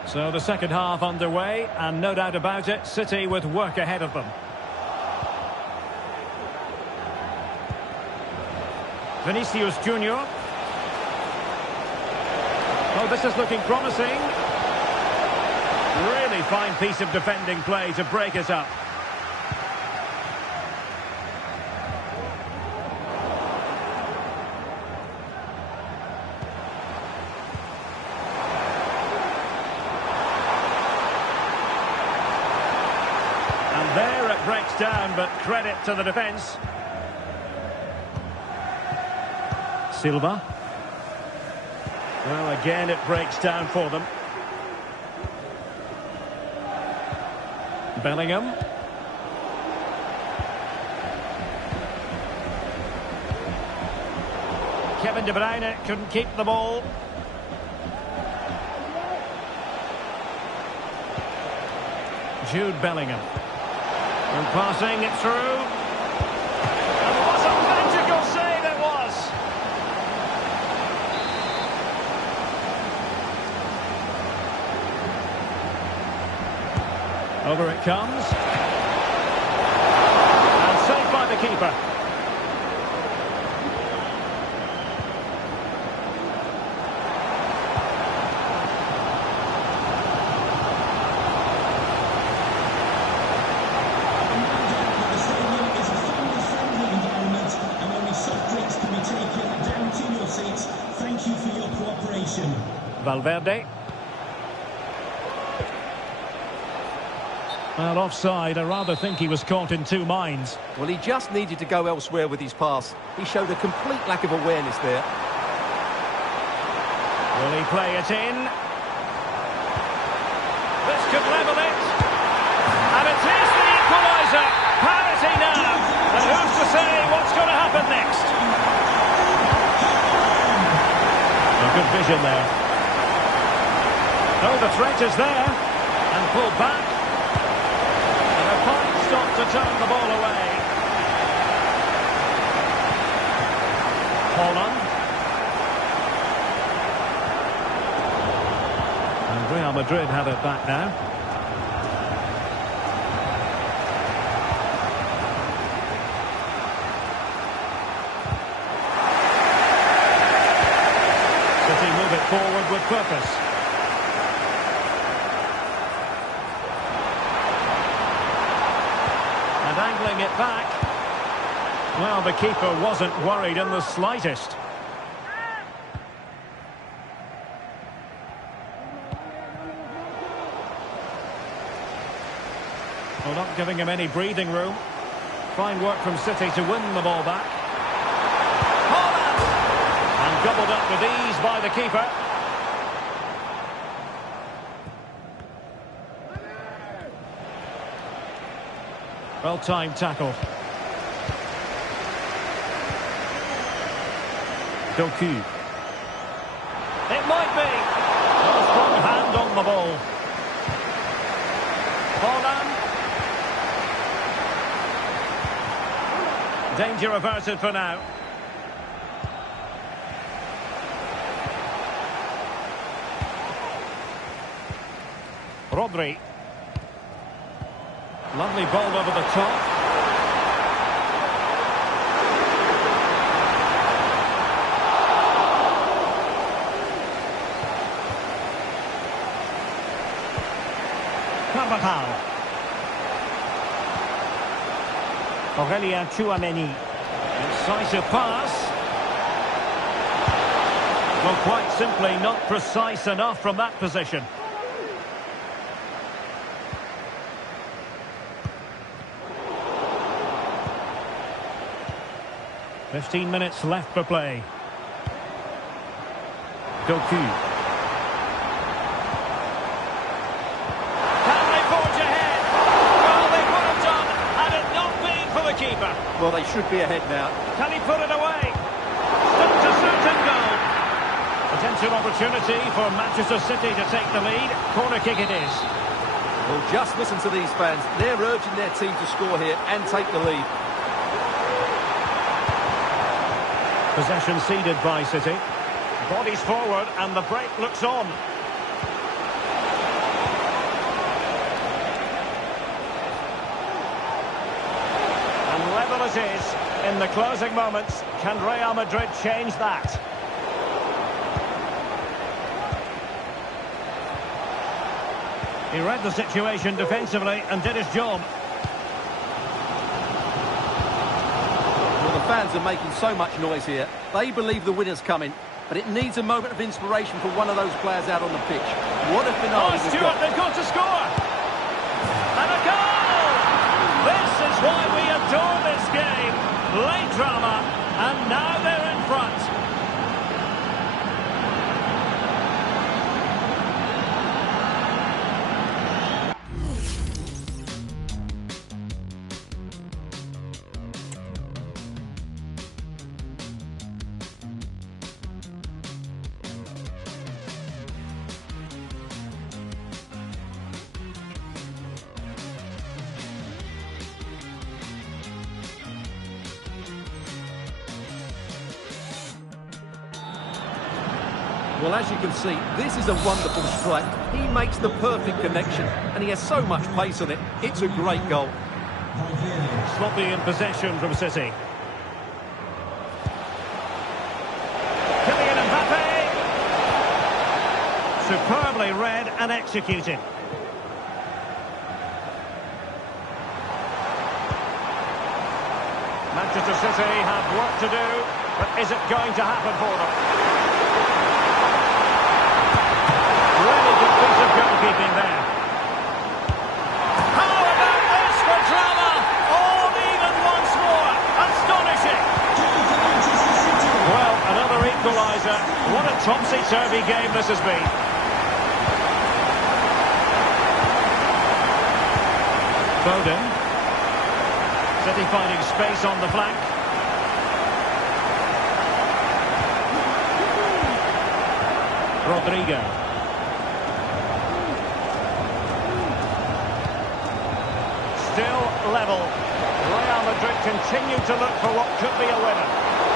So the second half underway, and no doubt about it, City with work ahead of them. Vinicius Junior. Oh, this is looking promising. Really fine piece of defending play to break it up. down, but credit to the defence. Silva. Well, again, it breaks down for them. Bellingham. Kevin De Bruyne couldn't keep the ball. Jude Bellingham. And passing it through. And what a magical save it was! Over it comes. And saved by the keeper. Valverde. Well, offside. I rather think he was caught in two minds. Well, he just needed to go elsewhere with his pass. He showed a complete lack of awareness there. Will he play it in? This could level it. And it is the equaliser. Parity now. And who's to say what's going to happen next? A good vision there. Oh, the threat is there. And pulled back. And a fine stop to turn the ball away. Holland. And Real Madrid have it back now. City move it forward with purpose. Angling it back. Well, the keeper wasn't worried in the slightest. Well, not giving him any breathing room. Fine work from City to win the ball back. Holland! And gobbled up with ease by the keeper. Well-timed tackle. Doku. It might be. A strong hand on the ball. Holland. Danger averted for now. Rodri. Lovely ball over the top. Carvajal. Aurelien Tchouameni. Incisive pass. Well, quite simply not precise enough from that position. "15 minutes left for play." Doku. Can they forge ahead? Well, they would have done had it not been for the keeper. Well, they should be ahead now. Can he put it away? Stuck to certain goal. Potential opportunity for Manchester City to take the lead. Corner kick it is. Well, just listen to these fans. They're urging their team to score here and take the lead. Possession ceded by City. Bodies forward and the break looks on. And level it is in the closing moments. Can Real Madrid change that? He read the situation defensively and did his job. Well, the fans are making so much noise here. They believe the winner's coming, but it needs a moment of inspiration for one of those players out on the pitch. What a finale. Oh, Stuart, they've got to score! And a goal! This is It's why we adore this game. Late drama, and now they're in front. Well, as you can see, this is a wonderful strike. He makes the perfect connection, and he has so much pace on it. It's a great goal. Sloppy in possession from City. Kylian Mbappe. Superbly read and executed. Manchester City have work to do, but is it going to happen for them? Really good piece of goalkeeping there. How about this for drama? All even once more. Astonishing. Well, another equaliser. What a topsy-turvy game this has been. Foden. City finding space on the flank. Rodrigo. Still level. Real Madrid continue to look for what could be a winner.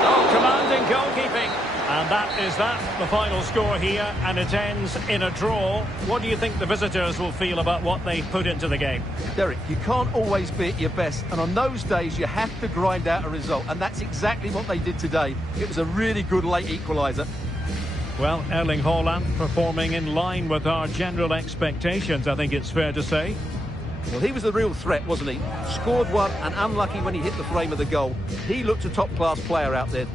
Oh, commanding goalkeeping. And that is that, the final score here, and it ends in a draw. What do you think the visitors will feel about what they put into the game? Derek, you can't always be at your best, and on those days you have to grind out a result, and that's exactly what they did today. It was a really good late equaliser. Well, Erling Haaland performing in line with our general expectations, I think it's fair to say. Well, he was the real threat, wasn't he? Scored one and unlucky when he hit the frame of the goal. He looked a top-class player out there.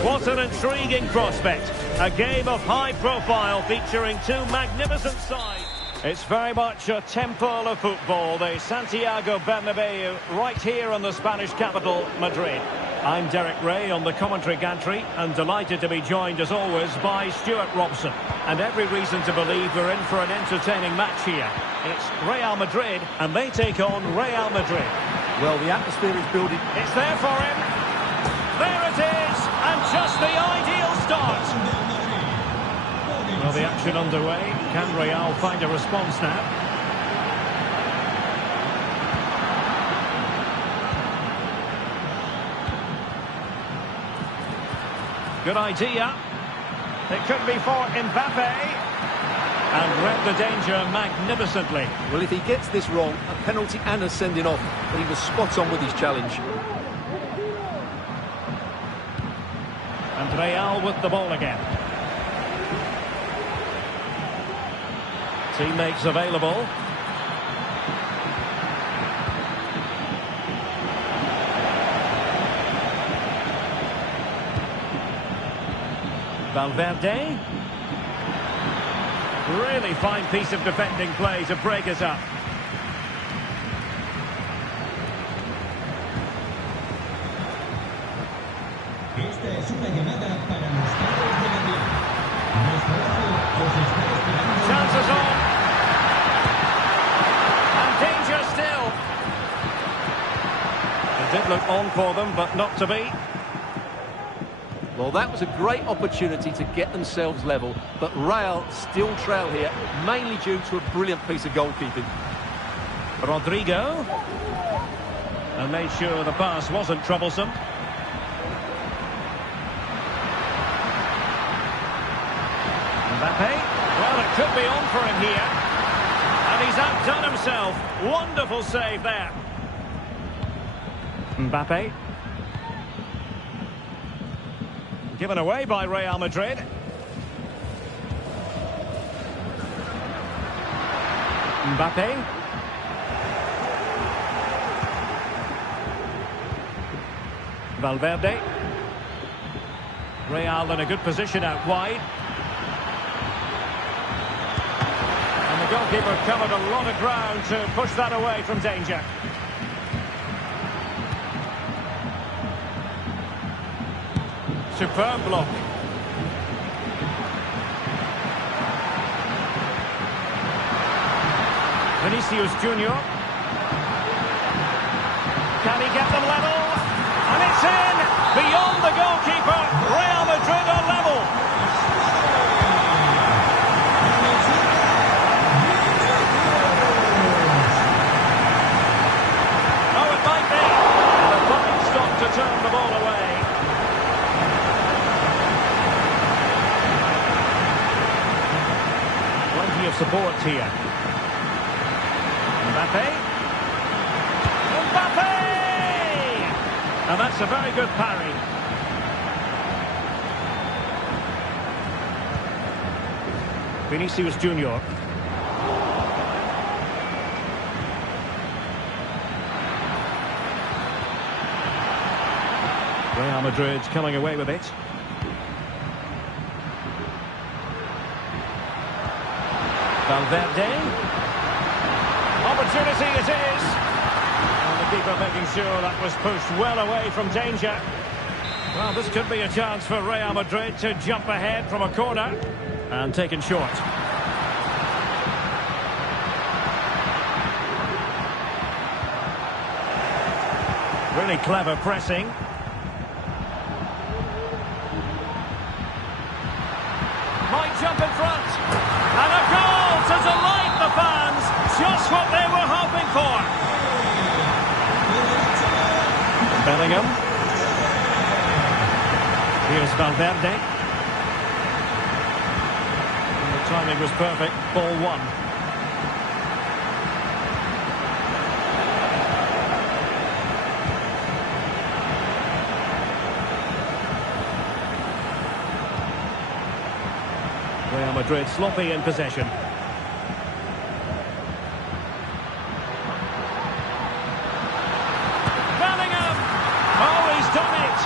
What an intriguing prospect. A game of high profile featuring two magnificent sides. It's very much a temple of football, the Santiago Bernabeu, right here in the Spanish capital, Madrid. I'm Derek Ray on the commentary gantry and delighted to be joined as always by Stuart Robson. And every reason to believe we're in for an entertaining match here. It's Real Madrid and they take on Real Madrid. Well, the atmosphere is building. It's there for him. There it is, and just the ideal start. Well, the action underway. Can Real find a response now? Good idea. It could be for Mbappe. And read the danger magnificently. Well, if he gets this wrong, a penalty and a sending off, but he was spot on with his challenge. And Real with the ball again. Teammates available. Valverde. Really fine piece of defending play to break us up. Chances on. And danger still. It did look on for them, but not to be. Well, that was a great opportunity to get themselves level, but Real still trail here, mainly due to a brilliant piece of goalkeeping. Rodrigo. And made sure the pass wasn't troublesome. Mbappe. Well, it could be on for him here. And he's outdone himself. Wonderful save there. Mbappe. Given away by Real Madrid. Mbappe. Valverde. Real in a good position out wide. And the goalkeeper covered a lot of ground to push that away from danger. Superb block. Vinicius Junior. Can he get them level? And it's in! Beyond the goalkeeper, Real Madrid are level. Oh, it might be. And a fine stop to turn the ball away. Plenty of support here. Mbappe. Mbappe! And that's a very good parry. Vinicius Junior. Real Madrid coming away with it. Valverde. Opportunity it is. And the keeper making sure that was pushed well away from danger. Well, this could be a chance for Real Madrid to jump ahead from a corner. And taken short. Really clever pressing. Might jump in front. And a goal to delight the fans. Just what they were hoping for. Bellingham. Here's Valverde. The timing was perfect. Ball one. Real Madrid sloppy in possession. Bellingham! Oh, he's done it!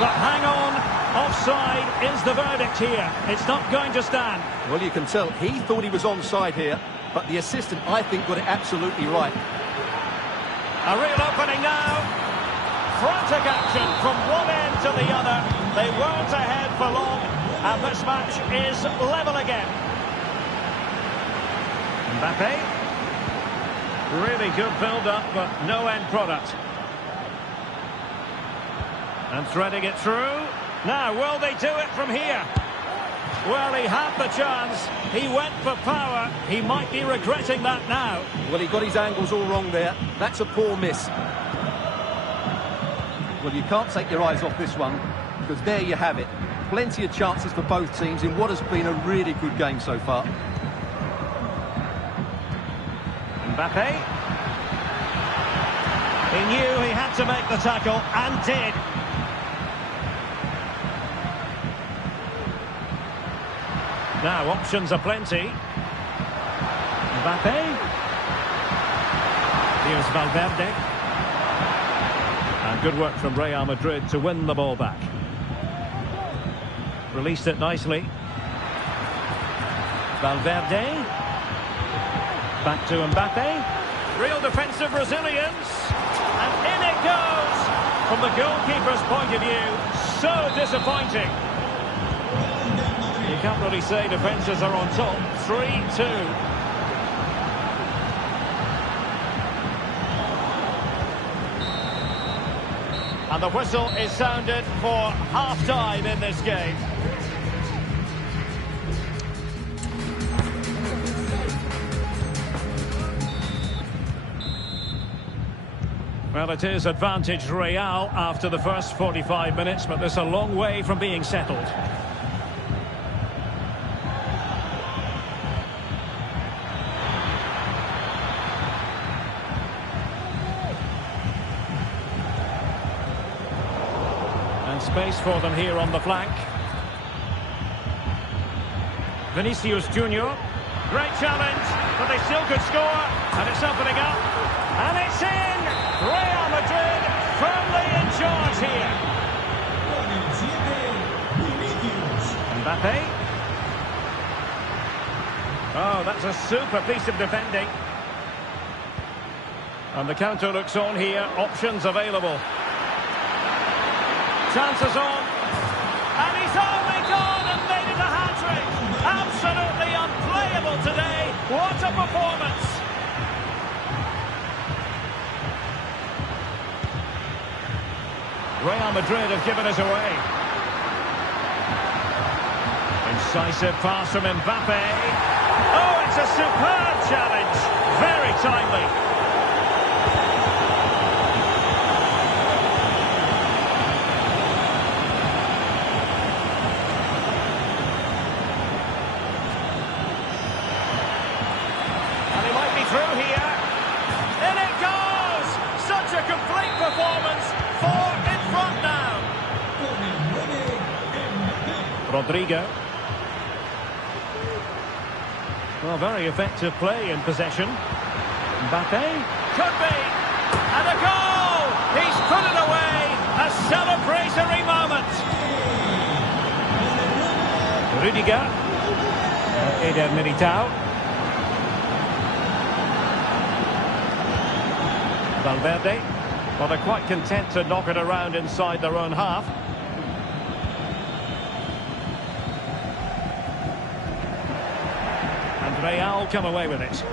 But hang on, offside is the verdict here. It's not going to stand. Well, you can tell he thought he was onside here, but the assistant, I think, got it absolutely right. A real opening now. Frantic action from one end to the other. They weren't ahead for long, and this match is level again. Mbappe. Really good build-up, but no end product. And threading it through. Now, will they do it from here? Well, he had the chance. He went for power. He might be regretting that now. Well, he got his angles all wrong there. That's a poor miss. Well, you can't take your eyes off this one, because there you have it. Plenty of chances for both teams in what has been a really good game so far. Mbappe. He knew he had to make the tackle, and did. Now, options are plenty. Mbappe. Here's Valverde. And good work from Real Madrid to win the ball back. Released it nicely. Valverde. Back to Mbappe. Real defensive resilience. And in it goes. From the goalkeeper's point of view, so disappointing. You can't really say defences are on top. 3-2. And the whistle is sounded for half-time in this game. Well, it is advantage Real after the first 45 minutes, but there's a long way from being settled. space for them here on the flank. Vinicius Junior. Great challenge, but they still could score. And it's opening up. And it's in! Real Madrid firmly in charge here. Mbappe. Oh, that's a super piece of defending. And the counter looks on here. Options available. Chances on. And he's only gone and made it a hat-trick. Absolutely unplayable today. What a performance. Real Madrid have given us away. Incisive pass from Mbappe. Oh, it's a superb challenge. Very timely. Through here, in it goes! Such a complete performance, 4 in front now. Rodrigo. Well, very effective play in possession. Mbappe, could be, and a goal! He's put it away, a celebratory moment. Rudiger, Eder Militao. Valverde, well, they're quite content to knock it around inside their own half. And Real come away with it.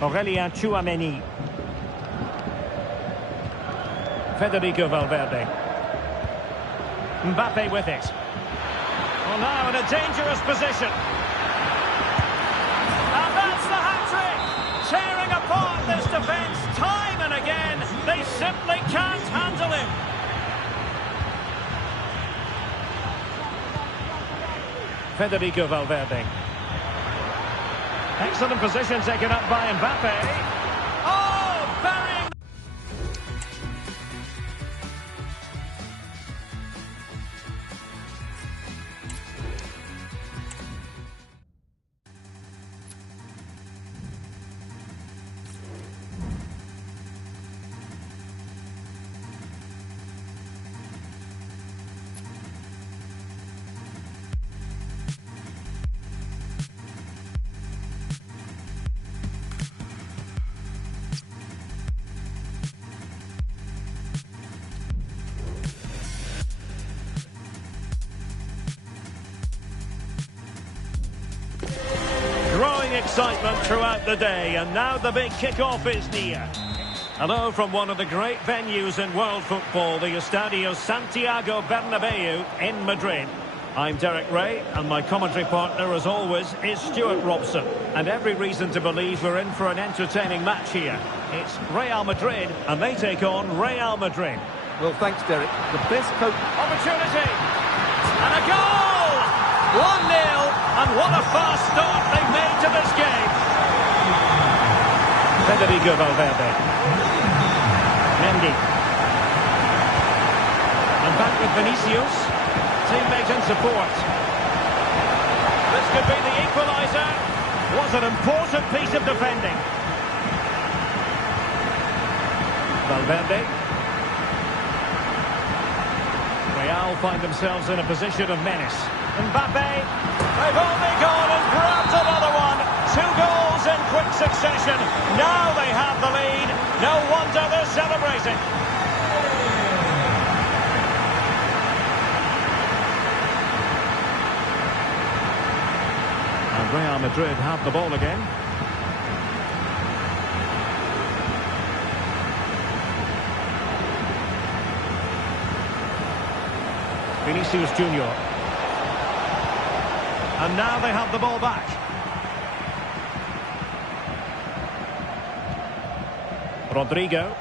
Aurelien Tchouameni. Federico Valverde. Mbappe with it. Well, now in a dangerous position. And that's the hat-trick! Tearing apart this defence time and again. They simply can't handle him. Federico Valverde. Excellent position taken up by Mbappe. Oh, burying. Excitement throughout the day, and now the big kick-off is near. Hello from one of the great venues in world football, the Estadio Santiago Bernabeu in Madrid. I'm Derek Ray, and my commentary partner, as always, is Stuart Robson. And every reason to believe we're in for an entertaining match here. It's Real Madrid, and they take on Real Madrid. Well, thanks, Derek. The best coach... Opportunity! And a goal! 1-0, and what a fast start they've made to this game. Federico Valverde. Mendy. And back with Vinicius. Teammate and support. This could be the equaliser. Was an important piece of defending. Valverde. Real find themselves in a position of menace. Mbappe, they've only gone and grabbed another one. 2 goals in quick succession. Now they have the lead. No wonder they're celebrating. And Real Madrid have the ball again. Vinicius Junior. And now they have the ball back. Rodrigo.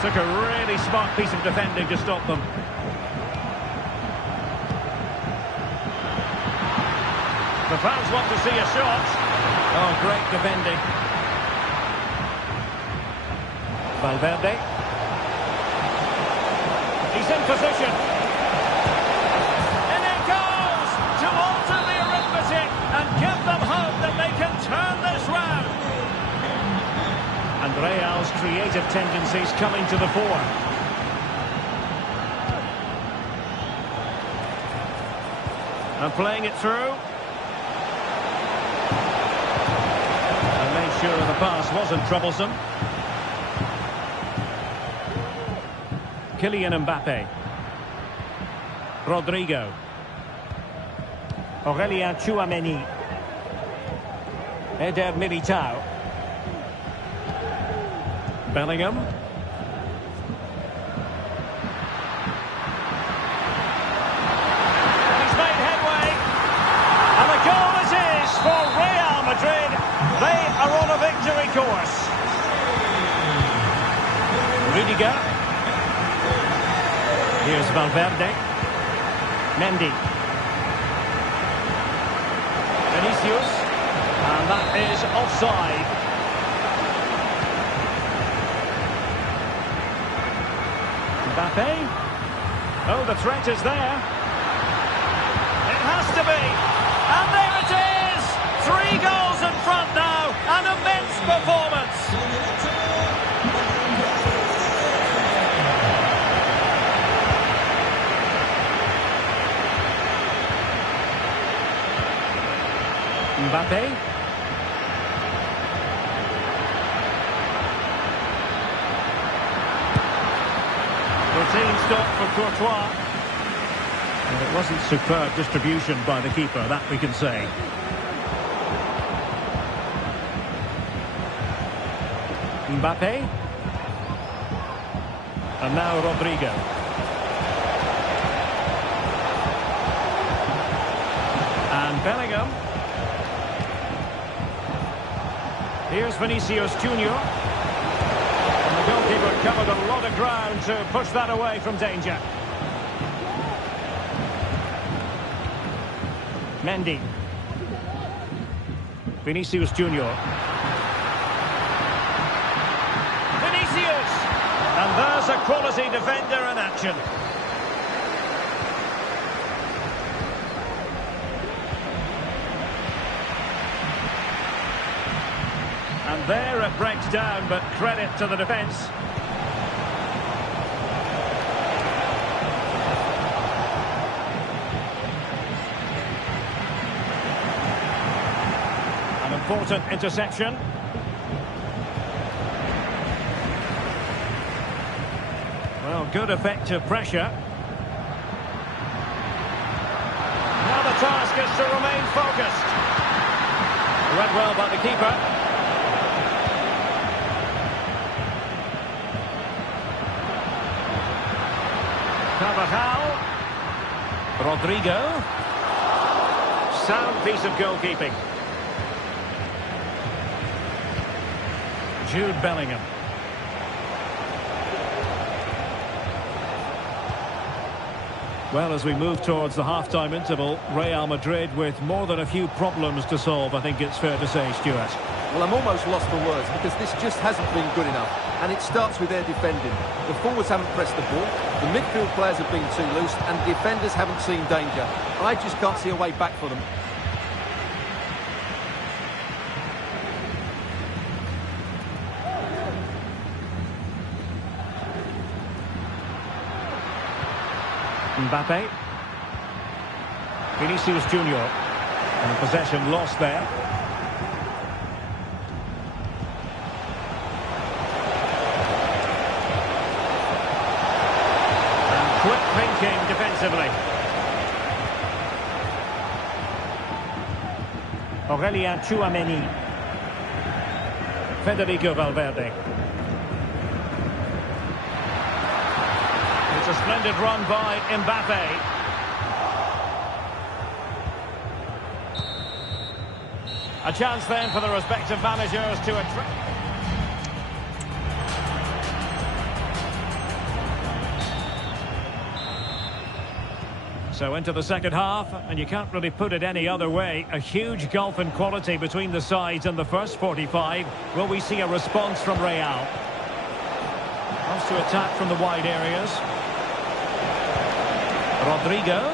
Took a really smart piece of defending to stop them. The fans want to see a shot. Oh, great defending. Valverde. He's in position. And it goes to alter the arithmetic and give them hope that they can turn this round. And Real's creative tendencies coming to the fore. And playing it through. And made sure the pass wasn't troublesome. Kylian Mbappe. Rodrigo. Aurelien Tchouameni. Eder Militao. Bellingham. And he's made headway. And the goal it is for Real Madrid. They are on a victory course. Rudiger. Here's Valverde. Mendy. Vinicius. And that is offside. Mbappe. Oh, the threat is there. It has to be. And there it is. 3 goals in front now. An immense performance. Mbappe. Routine stop for Courtois. And it wasn't superb distribution by the keeper, that we can say. Mbappe. And now Rodrigo. And Bellingham. Here's Vinicius Junior. And the goalkeeper covered a lot of ground to push that away from danger. Mendy. Vinicius Junior. Vinicius! And there's a quality defender in action. And there it breaks down, but credit to the defence. An important interception. Well, good effective pressure. Now the task is to remain focused. Read well by the keeper. Carvajal. Rodrigo. Sound piece of goalkeeping. Jude Bellingham. Well, as we move towards the half-time interval, Real Madrid with more than a few problems to solve, I think it's fair to say, Stuart. Well, I'm almost lost for words because this just hasn't been good enough. And it starts with their defending. The forwards haven't pressed the ball, the midfield players have been too loose, and the defenders haven't seen danger. I just can't see a way back for them. Mbappe. Vinicius Junior. And possession lost there. And quick thinking defensively. Aurelien Tchouameni. Federico Valverde. A splendid run by Mbappe. A chance then for the respective managers to attract. So into the second half, and you can't really put it any other way. A huge gulf in quality between the sides in the first 45. Will we see a response from Real? Wants to attack from the wide areas. Rodrigo.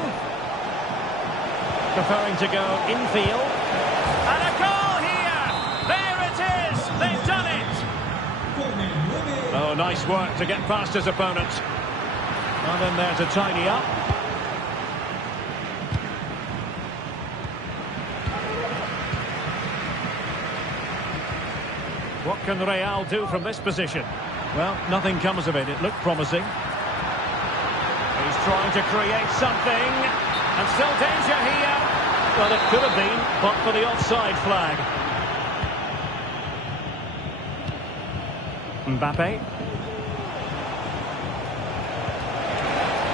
Preferring to go infield. And a goal here! There it is! They've done it! Oh, nice work to get past his opponent. Not in there to tidy up. What can Real do from this position? Well, nothing comes of it. It looked promising. He's trying to create something. And still danger here. Well, it could have been, but for the offside flag. Mbappe.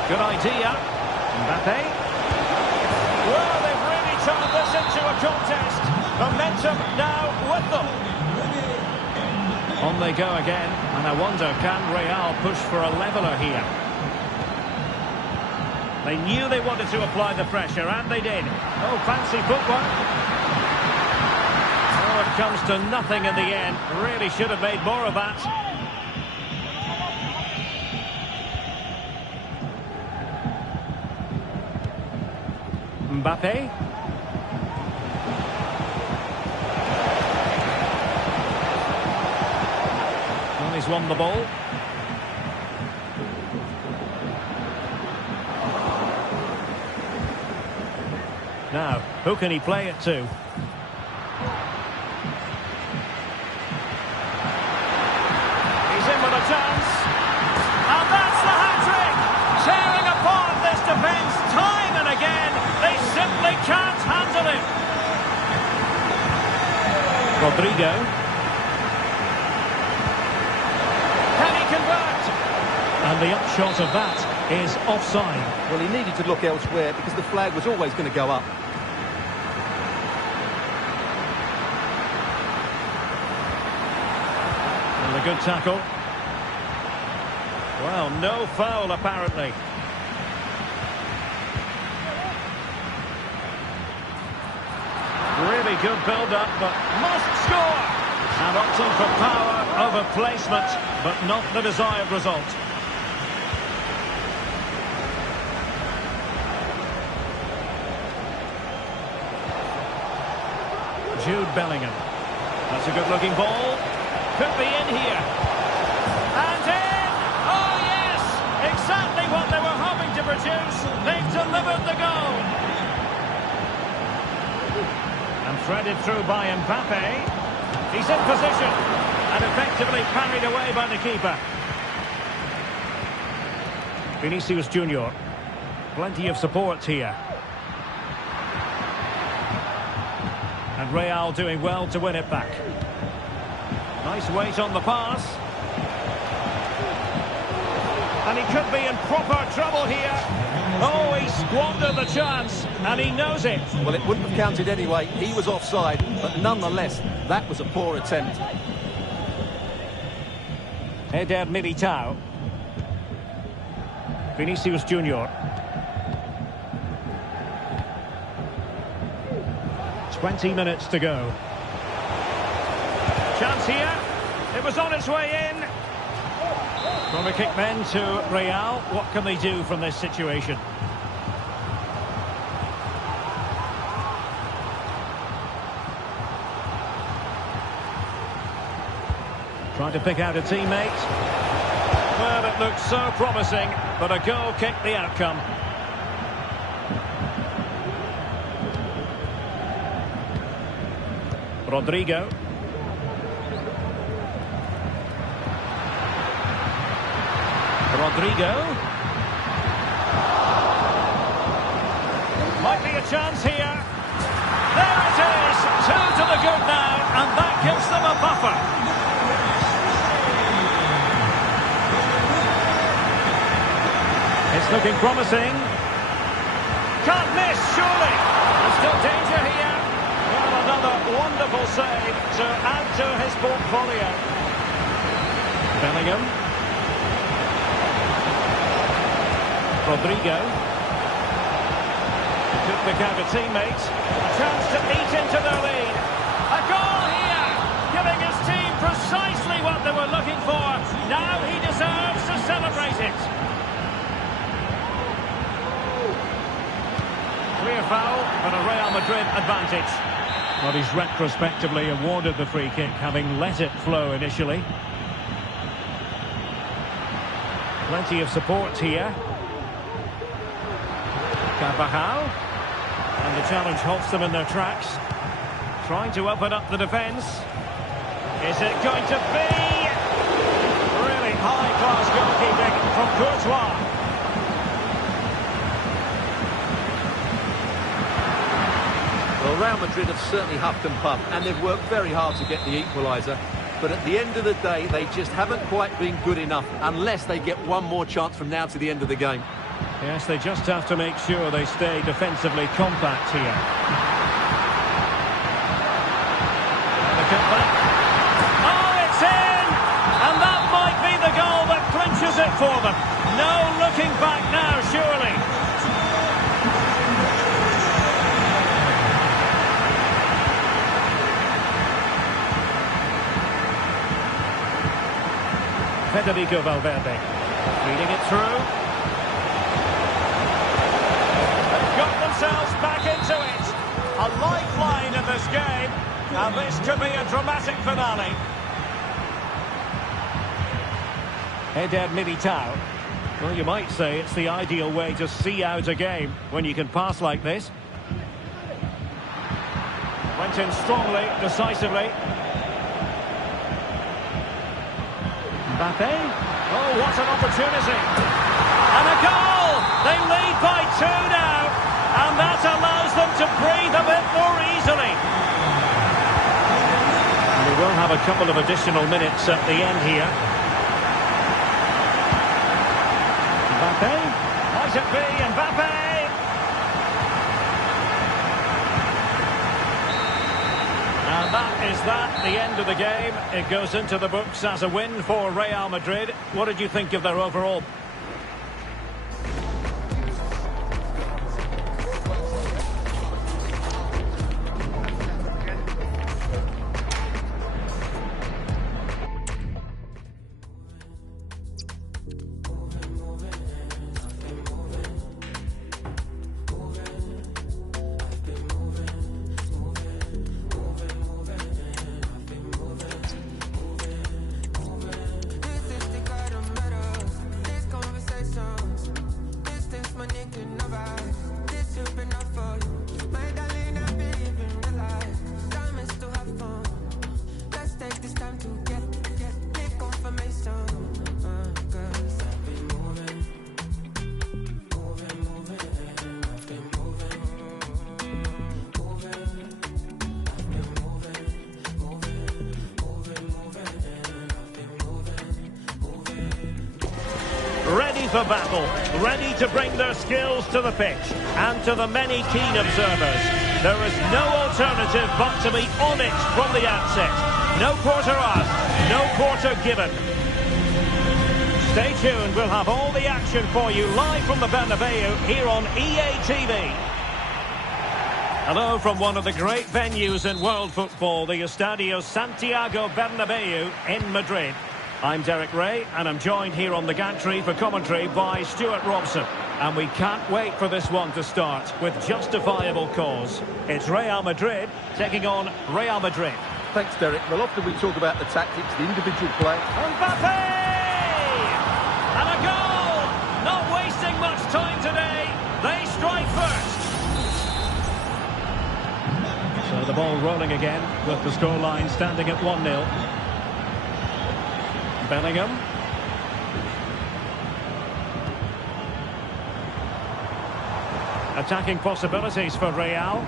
Good idea. Mbappe. Well, they've really turned this into a contest. Momentum now with them. On they go again, and I wonder, can Real push for a leveller here? They knew they wanted to apply the pressure, and they did. Oh, fancy footwork. Oh, it comes to nothing in the end. Really should have made more of that. Mbappe. Well, he's won the ball. Now, who can he play it to? He's in with a chance. And that's the hat-trick! Tearing apart this defence time and again. They simply can't handle it. Rodrigo. Can he convert? And the upshot of that is offside. Well, he needed to look elsewhere because the flag was always going to go up. And a good tackle. Well, no foul apparently. Really good build-up, but must score! And opting for power over placement, but not the desired result. Jude Bellingham. That's a good-looking ball. Could be in here. And in! Oh, yes! Exactly what they were hoping to produce. They've delivered the goal. And threaded through by Mbappe. He's in position. And effectively parried away by the keeper. Vinicius Junior. Plenty of support here. And Real doing well to win it back. Nice weight on the pass. And he could be in proper trouble here. Oh, he squandered the chance, and he knows it. Well, it wouldn't have counted anyway. He was offside, but nonetheless, that was a poor attempt. Eder Militao. Vinicius Junior. 20 minutes to go. Chance here. It was on its way in. Corner kick then to Real. What can they do from this situation? Trying to pick out a teammate. Well, it looked so promising, but a goal kicked the outcome. Rodrigo. Rodrigo. Might be a chance here. There it is. 2 to the good now, and that gives them a buffer. It's looking promising. Can't miss, surely. There's still danger here. Well, another wonderful save to add to his portfolio. Bellingham. Rodrigo. Took the counter teammates. A chance to eat into their lead. A goal here, giving his team precisely what they were looking for. Now he deserves to celebrate it. Clear foul, but a Real Madrid advantage. Well, he's retrospectively awarded the free kick, having let it flow initially. Plenty of support here. Carvajal. And the challenge halts them in their tracks. Trying to open up the defence. Is it going to be? Really high-class goalkeeping from Courtois. Well, Real Madrid have certainly huffed and puffed, and they've worked very hard to get the equaliser. But at the end of the day, they just haven't quite been good enough, unless they get one more chance from now to the end of the game. Yes, they just have to make sure they stay defensively compact here. Oh, it's in! And that might be the goal that clinches it for them. No looking back now, surely. Federico Valverde feeding it through. They've got themselves back into it. A lifeline in this game, and this could be a dramatic finale. Eder Militao. Well, you might say it's the ideal way to see out a game when you can pass like this. Went in strongly, decisively. Mbappe. Oh, what an opportunity. And a goal! They lead by 2 now. And that allows them to breathe a bit more easily. And we will have a couple of additional minutes at the end here. Mbappe. Might it be Mbappe? And that is that, the end of the game. It goes into the books as a win for Real Madrid. What did you think of their overall? Ready for battle, ready to bring their skills to the pitch, and to the many keen observers, there is no alternative but to be on it from the outset. No quarter asked, no quarter given. Stay tuned, we'll have all the action for you live from the Bernabeu here on EA TV. Hello from one of the great venues in world football, the Estadio Santiago Bernabeu in Madrid. I'm Derek Ray, and I'm joined here on the gantry for commentary by Stuart Robson. And we can't wait for this one to start with justifiable cause. It's Real Madrid taking on Real Madrid. Thanks, Derek. Well, often we talk about the tactics, the individual play. Mbappe! And a goal! Not wasting much time today. They strike first. So the ball rolling again with the scoreline standing at 1-0. Bellingham. Attacking possibilities for Real.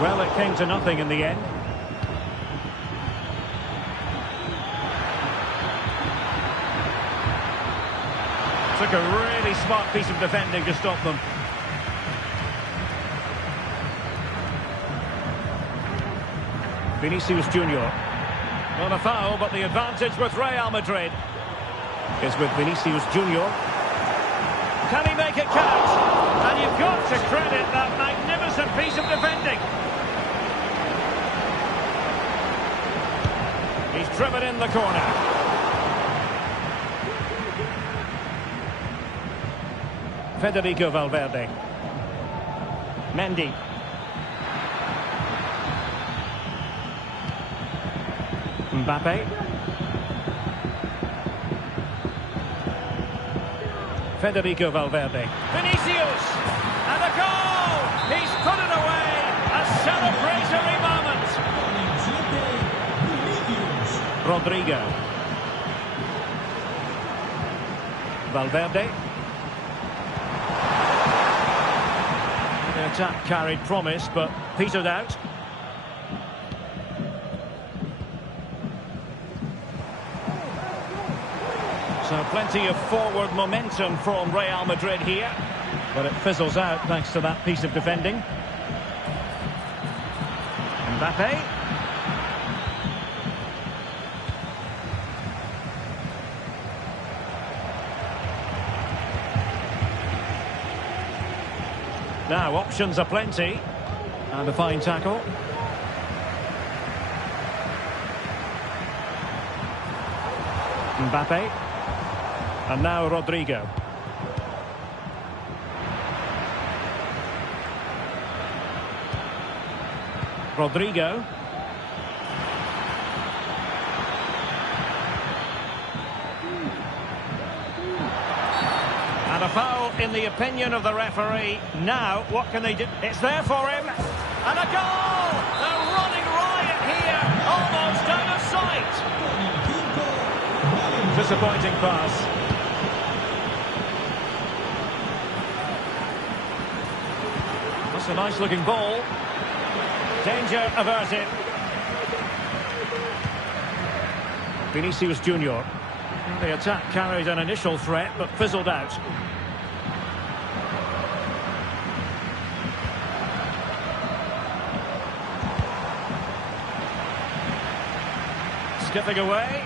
Well, it came to nothing in the end. Took a really smart piece of defending to stop them. Vinicius Junior. Not a foul, but the advantage with Real Madrid is with Vinicius Junior. Can he make it count? And you've got to defending. He's driven in the corner. Federico Valverde. Mendy. Mbappe. Federico Valverde. Vinicius! And a goal! He's put it away! A celebratory moment! Rodrigo. Valverde. The attack carried promise, but petered out. So plenty of forward momentum from Real Madrid here. But it fizzles out thanks to that piece of defending. Mbappe. Now options are plenty. And a fine tackle. Mbappe. And now Rodrigo. Rodrigo. And a foul in the opinion of the referee. Now, what can they do? It's there for him. And a goal! They're running riot here. Almost out of sight. Disappointing pass. That's a nice-looking ball. Danger averted. Vinicius Junior. The attack carried an initial threat, but fizzled out. Skipping away.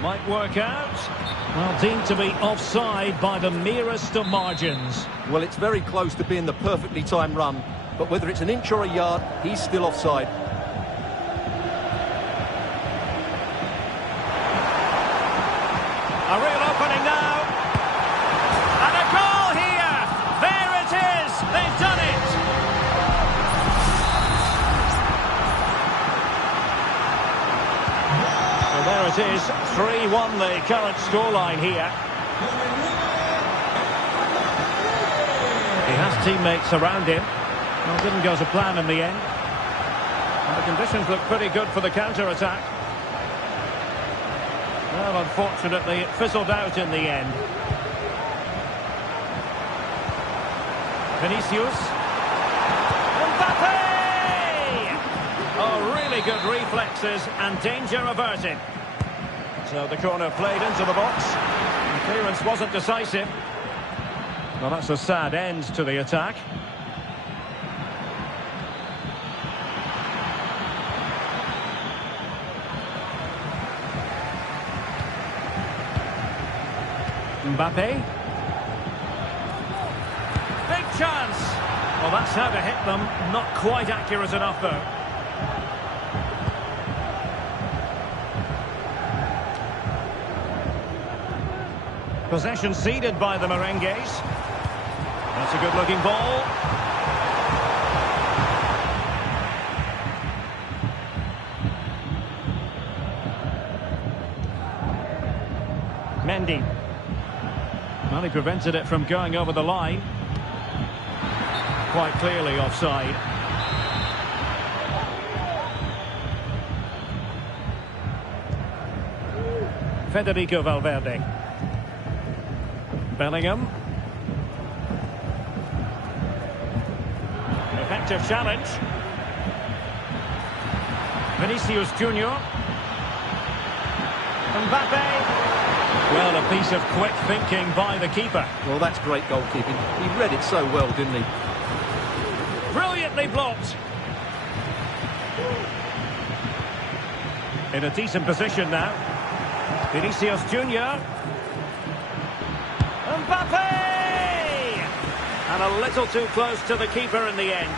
Might work out. Well, deemed to be offside by the merest of margins. Well, it's very close to being the perfectly timed run, but whether it's an inch or a yard, he's still offside. A real opening now. And a goal here. There it is. They've done it. So there it is. 3-1 the current scoreline here. He has teammates around him. Well, didn't go to plan in the end. And the conditions look pretty good for the counter-attack. Well, unfortunately, it fizzled out in the end. Vinicius. Mbappe! Oh, really good reflexes and danger averted. So the corner played into the box. The clearance wasn't decisive. Well, that's a sad end to the attack. Mbappe. Big chance. Well, that's how to hit them. Not quite accurate enough, though. Possession ceded by the Merengues. That's a good-looking ball. Mendy. Well, he prevented it from going over the line. Quite clearly offside. Federico Valverde. Bellingham. Effective challenge. Vinicius Junior. Mbappe. Well, a piece of quick thinking by the keeper. Well, that's great goalkeeping. He read it so well, didn't he? Brilliantly blocked. In a decent position now. Vinicius Junior. Mbappe! And a little too close to the keeper in the end.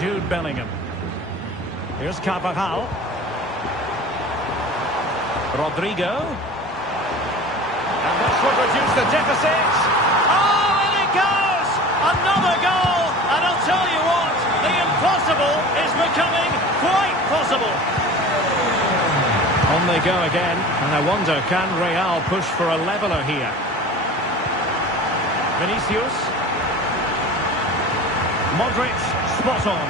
Jude Bellingham. Here's Carvajal. Rodrigo. And this would reduce the deficit. Oh, and it goes! Another goal! And I'll tell you what, the impossible is becoming quite possible. On they go again, and I wonder, can Real push for a leveller here? Vinicius. Modric, spot on.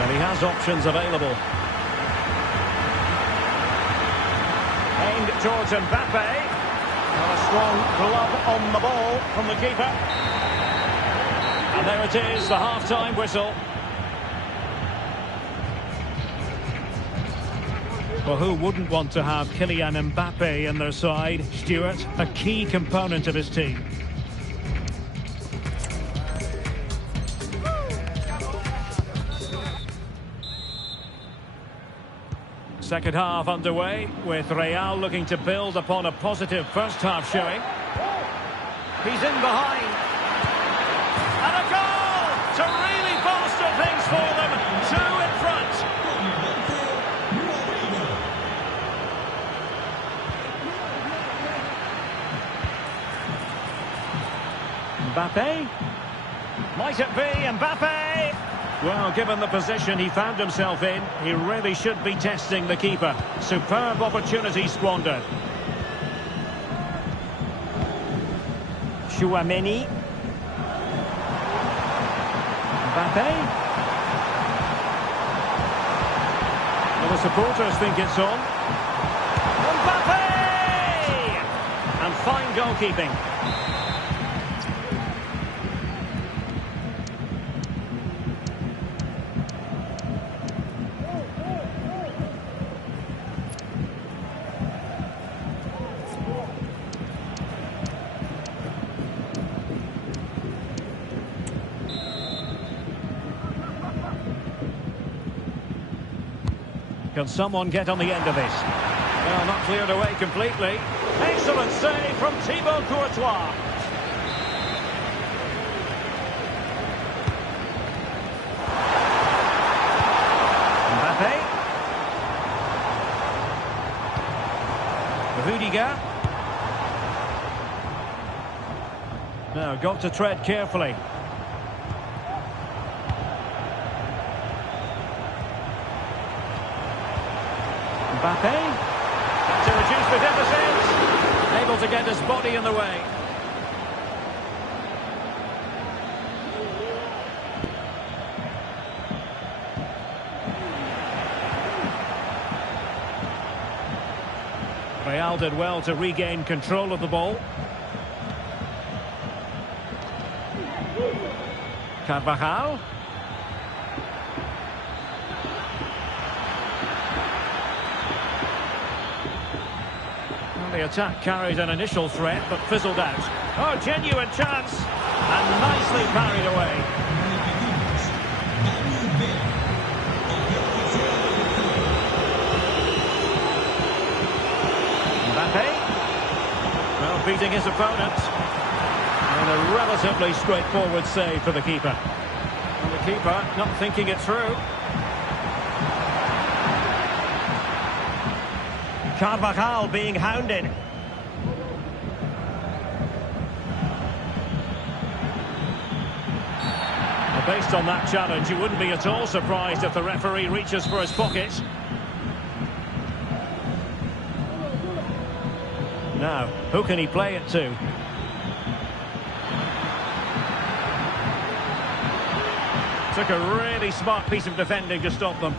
And he has options available. Aimed towards Mbappe. A strong glove on the ball from the keeper. And there it is, the half-time whistle. Well, who wouldn't want to have Kylian Mbappe in their side? Stuart, a key component of his team. Second half underway, with Real looking to build upon a positive first half showing. He's in behind. And a goal to really bolster things for them. 2 in front. Mbappe? Might it be Mbappe? Well, given the position he found himself in, he really should be testing the keeper. Superb opportunity squandered. Chouameni. Mbappe. Well, the supporters think it's on. Mbappe! And fine goalkeeping. Can someone get on the end of this? Well, not cleared away completely. Excellent save from Thibaut Courtois. Mbappe. Rudiger. Now, got to tread carefully. Mbappe, to reduce the deficit, able to get his body in the way. Real did well to regain control of the ball. Carvajal. The attack carried an initial threat, but fizzled out. Oh, genuine chance! And nicely parried away. Mbappe. Well, beating his opponent. And a relatively straightforward save for the keeper. And the keeper not thinking it through. Carvajal being hounded. Well, based on that challenge, you wouldn't be at all surprised if the referee reaches for his pocket. Now, who can he play it to? Took a really smart piece of defending to stop them.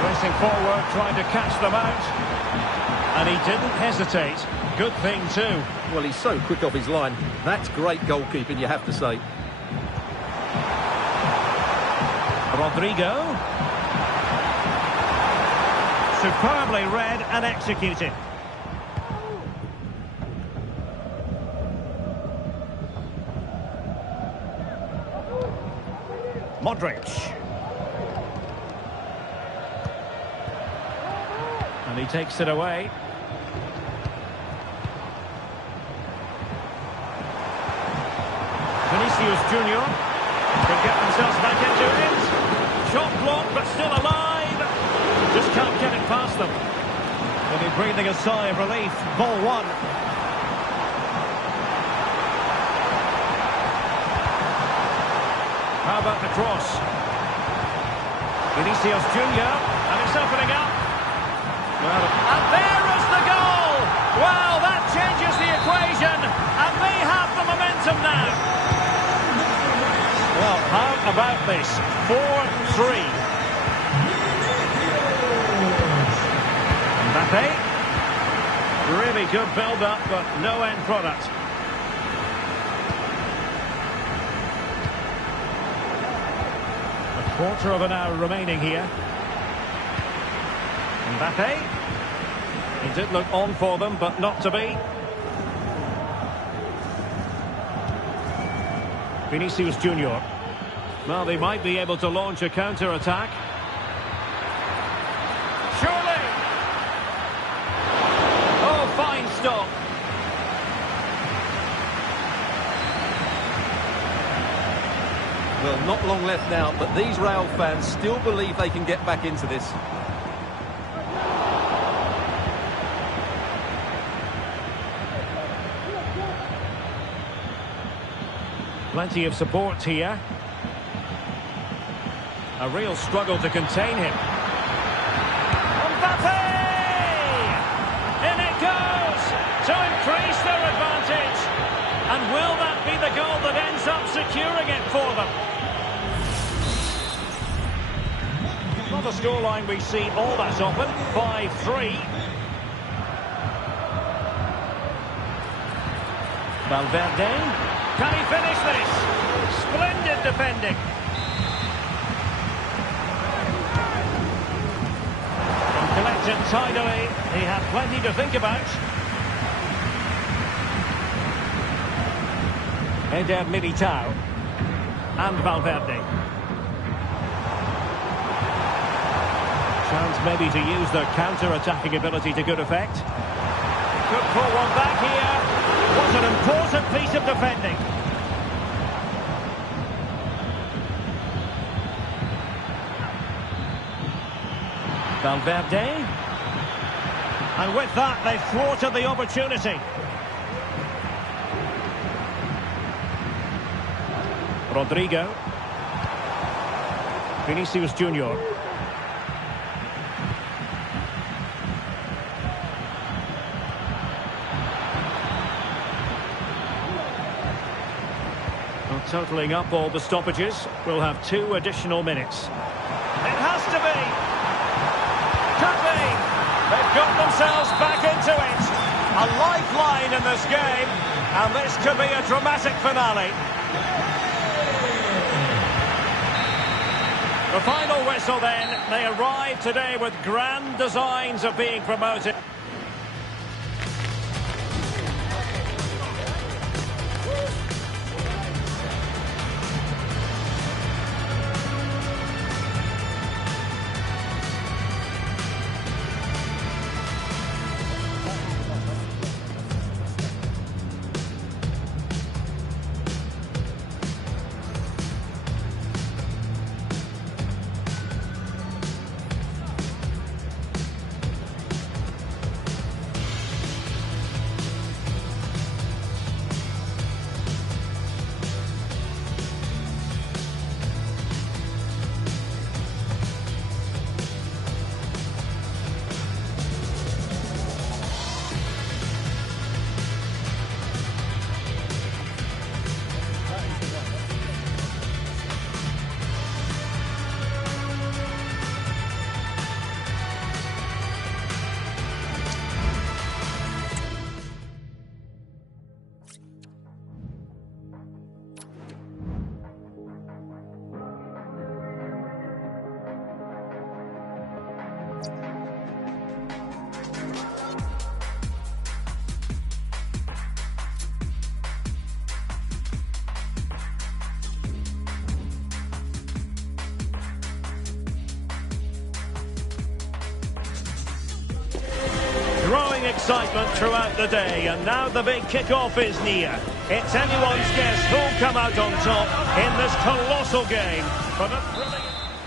Racing forward, trying to catch them out. And he didn't hesitate. Good thing too. Well, he's so quick off his line. That's great goalkeeping, you have to say. Rodrigo. Superbly read and executed. Modric. And he takes it away. Vinicius Junior can get themselves back into it. Shot blocked, but still alive. Just can't get it past them. They'll be breathing a sigh of relief. Ball one. How about the cross? Vinicius Junior, and it's opening up. Well, and there is the goal! Well, that changes the equation, and they have the momentum now. Well, how about this? 4-3. Mbappe. Really good build-up, but no end product. A quarter of an hour remaining here. Mbappe. He did look on for them, but not to be. Vinicius Junior. Well, they might be able to launch a counter-attack. Surely! Oh, fine stop. Well, not long left now, but these Real fans still believe they can get back into this. Plenty of support here. A real struggle to contain him. Mbappe! In it goes to increase their advantage. And will that be the goal that ends up securing it for them? Not a scoreline we see all that often. 5-3. Valverde. Can he finish this? Splendid defending. And collected tidily. He had plenty to think about. Eder Militao. And Valverde. Chance maybe to use their counter-attacking ability to good effect. Could pull one back here. Was an important piece of defending. Valverde. And with that, they've thwarted the opportunity. Rodrigo. Vinicius Junior. Totaling up all the stoppages, we'll have 2 additional minutes. It has to be! Could be! They've got themselves back into it! A lifeline in this game, and this could be a dramatic finale. The final whistle then, they arrive today with grand designs of being promoted. excitement throughout the day, and now the big kick-off is near. It's anyone's guess who'll come out on top in this colossal game. But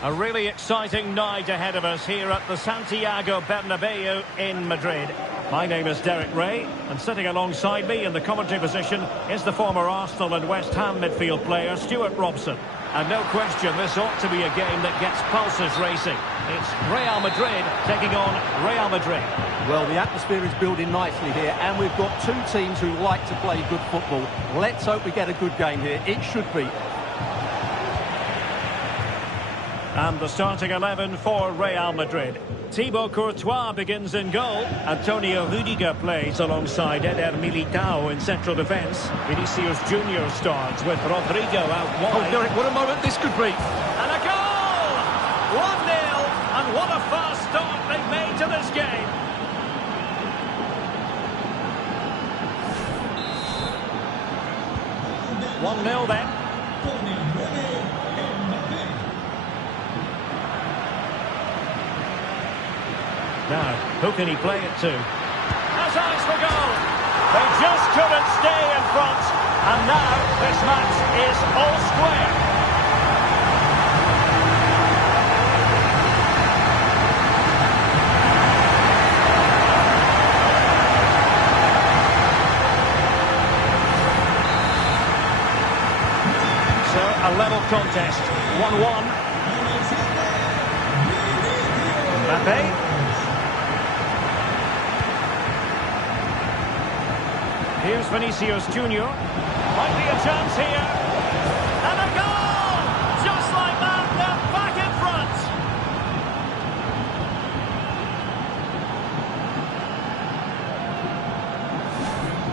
a really exciting night ahead of us here at the Santiago Bernabeu in Madrid. My name is Derek Ray, and sitting alongside me in the commentary position is the former Arsenal and West Ham midfield player Stuart Robson. And no question, this ought to be a game that gets pulses racing. It's Real Madrid taking on Real Madrid. Well, the atmosphere is building nicely here, and we've got two teams who like to play good football. Let's hope we get a good game here. It should be. And the starting 11 for Real Madrid. Thibaut Courtois begins in goal. Antonio Rudiger plays alongside Eder Militao in central defence. Vinicius Junior starts with Rodrigo out wide. Oh, Derek, what a moment this could be. And a goal! 1-0, and what a fast start they've made to this game. One 0 then. Now, who can he play it to? Has eyes for goal! They just couldn't stay in front, and now this match is all square. So, a level contest, 1-1. Mbappe. Here's Vinicius Junior. Might be a chance here. And a goal! Just like that, they're back in front.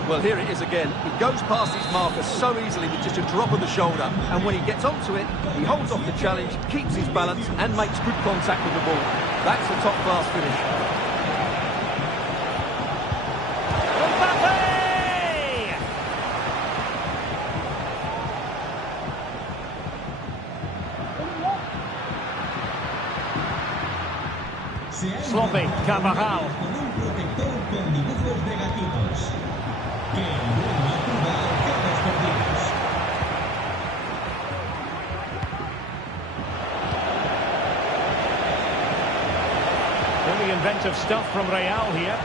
Well, here it is again. He goes past his marker so easily with just a drop of the shoulder. And when he gets onto it, he holds off the challenge, keeps his balance, and makes good contact with the ball. That's a top-class finish. Sloppy, Carvajal. Really inventive stuff from Real here.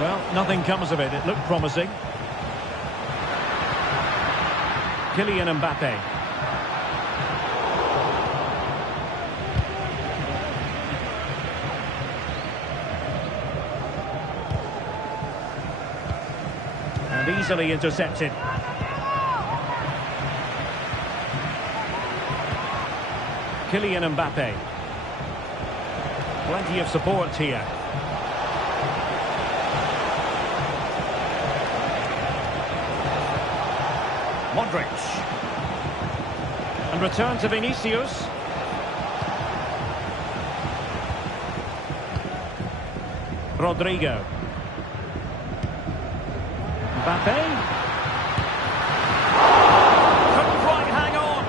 Well, nothing comes of it. It looked promising. Kylian Mbappe. Easily intercepted. Kylian Mbappe. Plenty of support here. Modric. And return to Vinicius. Rodrigo. Mbappe. Couldn't quite hang on.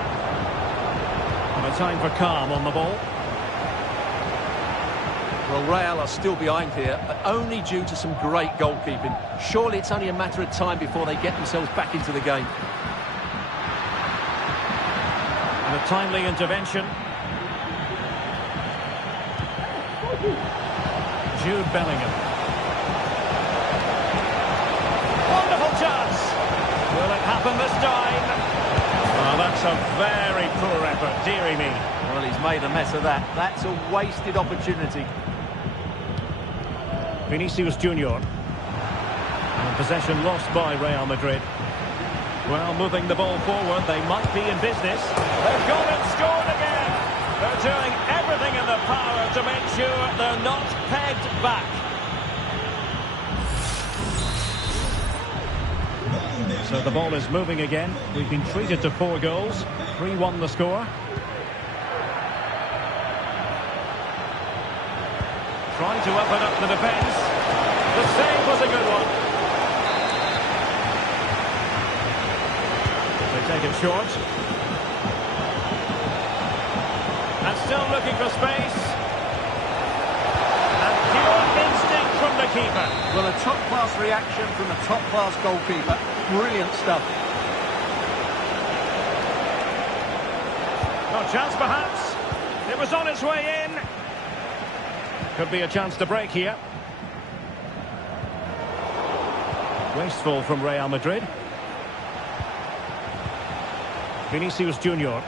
And a time for calm on the ball. Well, Real are still behind here, but only due to some great goalkeeping. Surely it's only a matter of time before they get themselves back into the game. And a timely intervention. Jude Bellingham. Wonderful chance. Will it happen this time? Oh, that's a very poor effort, dearie me. Well, he's made a mess of that. That's a wasted opportunity. Vinicius Junior. And possession lost by Real Madrid. Well, moving the ball forward, they might be in business. They've gone and scored again. They're doing everything in their power to make sure they're not pegged back. So the ball is moving again. We've been treated to 4 goals. 3-1 the score. Trying to open up the defence. The save was a good one. They take it short. And still looking for space. And pure instinct. keeper. Well, a top-class reaction from a top-class goalkeeper. Brilliant stuff. No chance, perhaps. It was on its way in. Could be a chance to break here. Wasteful from Real Madrid. Vinicius Junior.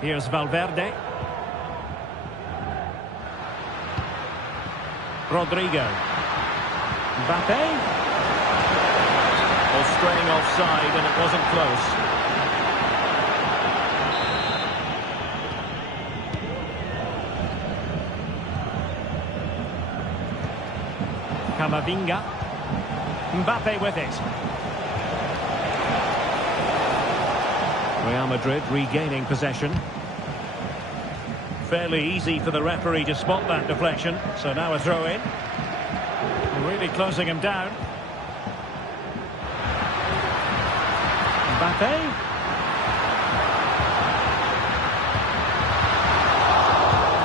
Here's Valverde. Rodrigo. Mbappe. Well, straying offside, and it wasn't close. Camavinga. Mbappe with it. Real Madrid regaining possession. Fairly easy for the referee to spot that deflection. So now a throw in. Really closing him down. Mbappe.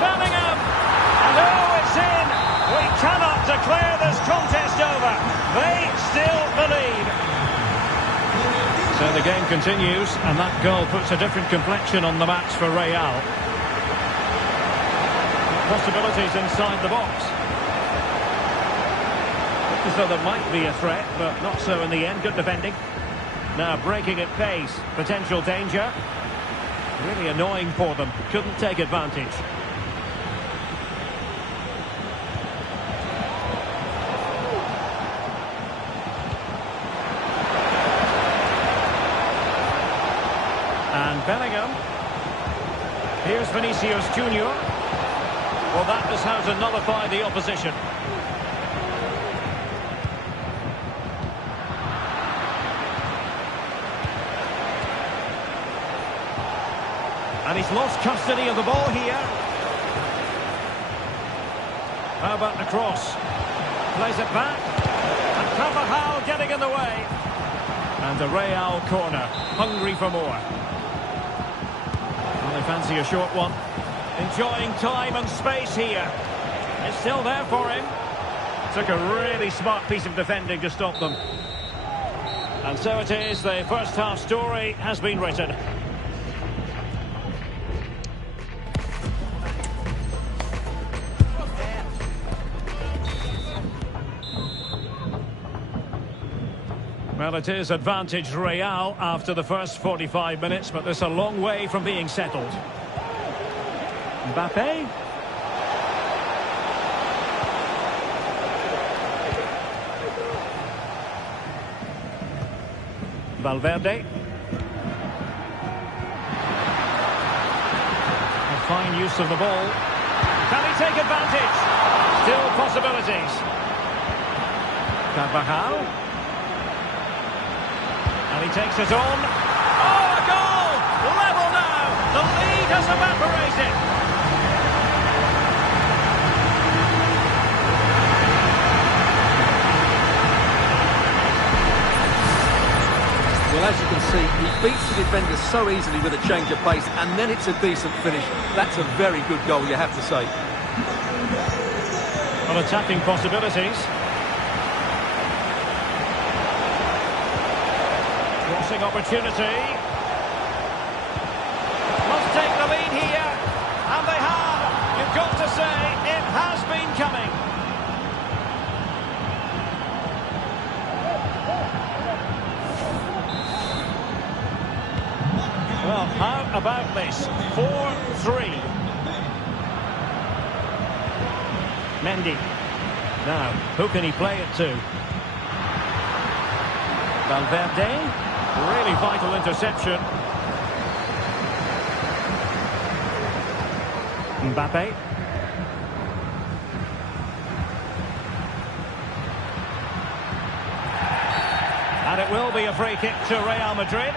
Bellingham. And oh, it's in. We cannot declare this contest over. They still believe. So the game continues, and that goal puts a different complexion on the match for Real. Possibilities inside the box. Looked as though there might be a threat, but not so in the end. Good defending. Now breaking at pace. Potential danger. Really annoying for them. Couldn't take advantage. And Bellingham. Here's Vinicius Junior. Well, that is how to nullify the opposition. And he's lost custody of the ball here. How about the cross? Plays it back. And Carvajal getting in the way. And a Real corner. Hungry for more. Well, they fancy a short one. Enjoying time and space here. It's still there for him. Took a really smart piece of defending to stop them. And so it is, the first half story has been written. Well, it is advantage Real after the first 45 minutes, but there's a long way from being settled. Mbappe. Valverde. A fine use of the ball. Can he take advantage? Still possibilities. Carvajal. And he takes it on. Oh, a goal! Level now! The lead has evaporated. Well, as you can see, he beats the defender so easily with a change of pace, and then it's a decent finish. That's a very good goal, you have to say. Well, attacking possibilities. Crossing opportunity. Must take the lead here. And they have. You've got to say, it has been coming. Well, how about this? 4-3. Mendy. Now, who can he play it to? Valverde. Really vital interception. Mbappe. And it will be a free kick to Real Madrid.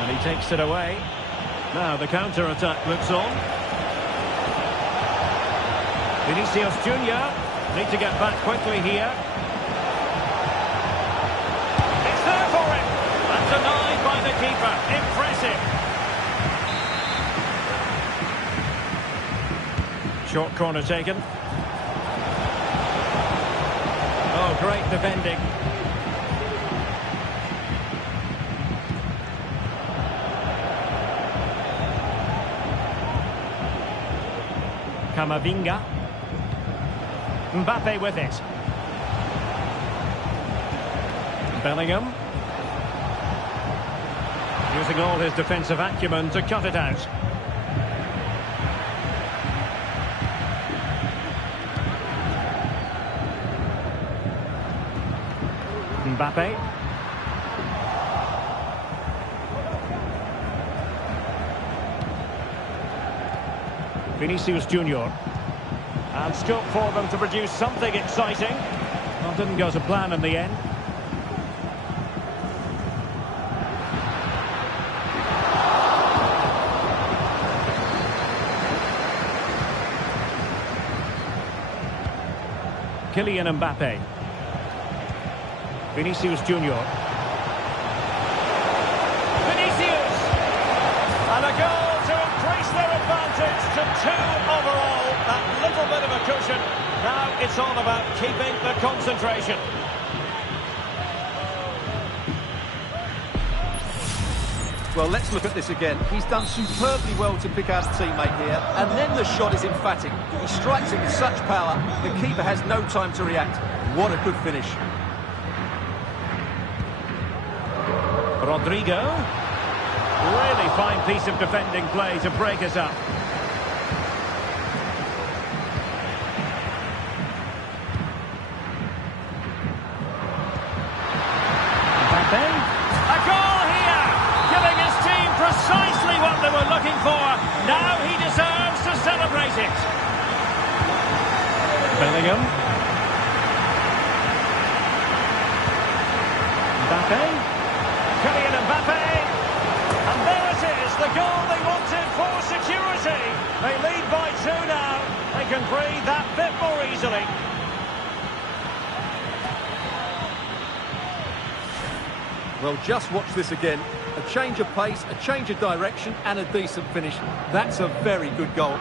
And he takes it away. Now the counter-attack looks on. Vinicius Junior need to get back quickly here. It's there for him. keeper. Impressive. Short corner taken. Oh, great defending. Camavinga. Mbappe with it. Bellingham. Using all his defensive acumen to cut it out. Mbappe. Vinicius Junior. And scope for them to produce something exciting. Well, didn't go to plan in the end. Kylian Mbappe. Vinicius Junior. Vinicius! And a goal to increase their advantage to 2 overall. That little bit of a cushion. Now it's all about keeping the concentration. Well, let's look at this again. He's done superbly well to pick out a teammate here, and then the shot is emphatic. He strikes it with such power, the keeper has no time to react. What a good finish. Rodrigo. Really fine piece of defending play to break us up. Mbappe. A goal here! Giving his team precisely what they were looking for. Now he deserves to celebrate it. Bellingham. Mbappe. Kylian Mbappe. And there it is, the goal they wanted for security. They lead by 2 now. They can breathe that bit more easily. Well, just watch this again. A change of pace, a change of direction, and a decent finish. That's a very good goal.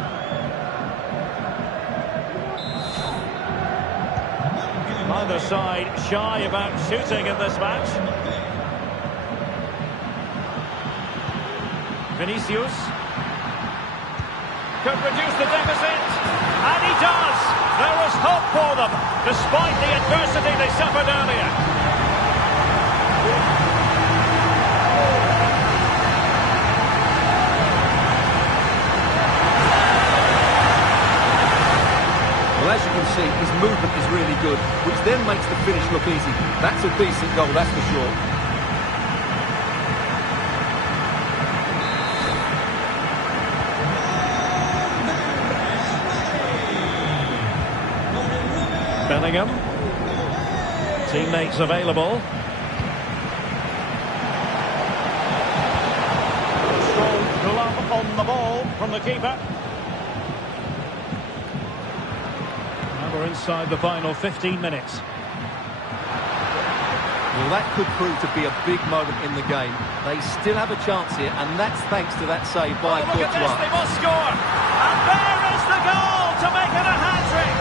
Either side shy about shooting in this match. Vinicius could reduce the deficit, and he does. There is hope for them, despite the adversity they suffered earlier. Well, as you can see, his movement is really good, which then makes the finish look easy. That's a decent goal, that's for sure. Bellingham. Teammates available. Strong glove on the ball from the keeper. Now we're inside the final 15 minutes. Well, that could prove to be a big moment in the game. They still have a chance here, and that's thanks to that save by Look at this, they must score. And there is the goal to make it a hat-trick.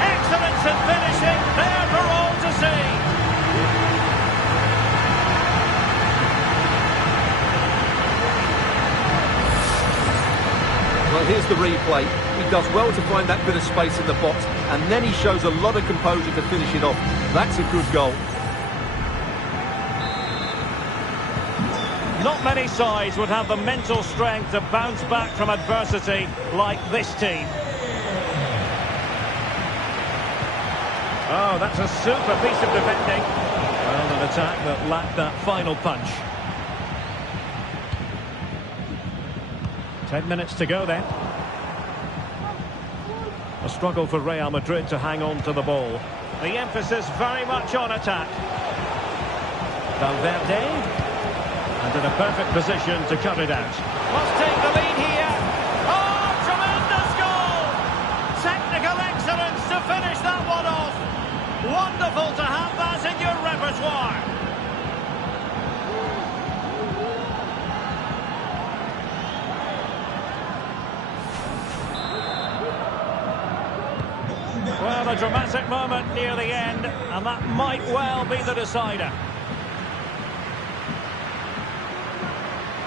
Excellence in finishing, there for all to see. Well, here's the replay. He does well to find that bit of space in the box, and then he shows a lot of composure to finish it off. That's a good goal. Not many sides would have the mental strength to bounce back from adversity like this team. Oh, that's a super piece of defending. Well, an attack that lacked that final punch. 10 minutes to go then. A struggle for Real Madrid to hang on to the ball. The emphasis very much on attack. Valverde. And in a perfect position to cut it out. Must take the lead here. Oh, tremendous goal! Technical excellence to finish that one off. Wonderful to have that in your repertoire. Well, a dramatic moment near the end, and that might well be the decider.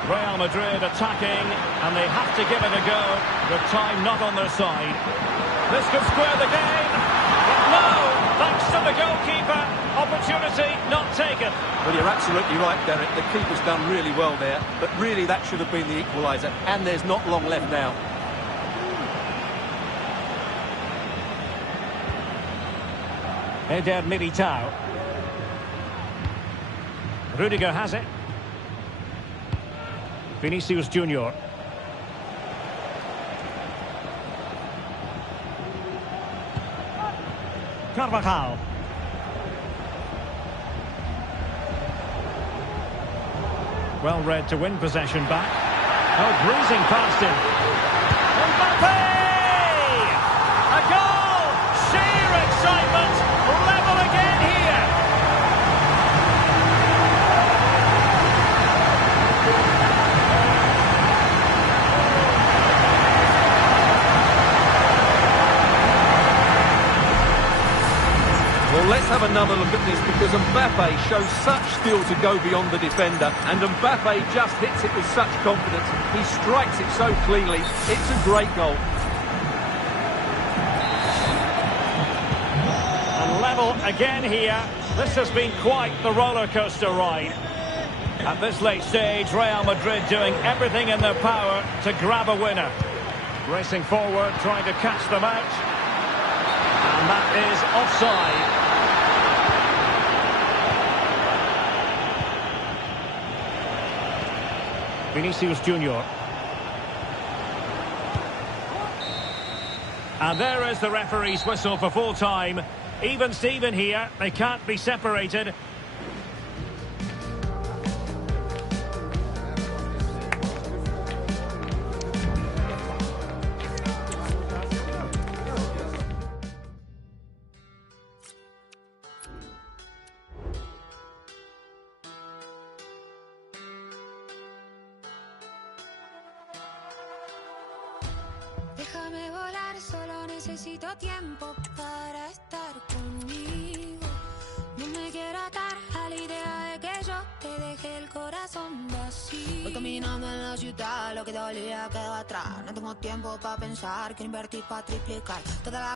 Real Madrid attacking, and they have to give it a go, with time not on their side. This could square the game, but no, thanks to the goalkeeper, opportunity not taken. Well, you're absolutely right, Derek. The keeper's done really well there, but really that should have been the equaliser, and there's not long left now. Eder Militao. Rudiger has it. Vinicius Junior. Carvajal. Well read to win possession back. Oh, breezing past him. Mbappe! A goal! Sheer excitement! Level again here! Well, let's have another look at this, because Mbappe shows such skill to go beyond the defender, and Mbappe just hits it with such confidence. He strikes it so cleanly. It's a great goal. And level again here. This has been quite the roller coaster ride. At this late stage, Real Madrid doing everything in their power to grab a winner. Racing forward, trying to catch them out. And that is offside. Vinicius Junior. And there is the referee's whistle for full time. Even Steven here, they can't be separated. Déjame volar, solo necesito tiempo para estar conmigo. No me quiero atar a la idea de que yo te deje el corazón vacío. Voy caminando en la ciudad, lo que dolía quedó atrás. No tengo tiempo para pensar, quiero invertir para triplicar toda la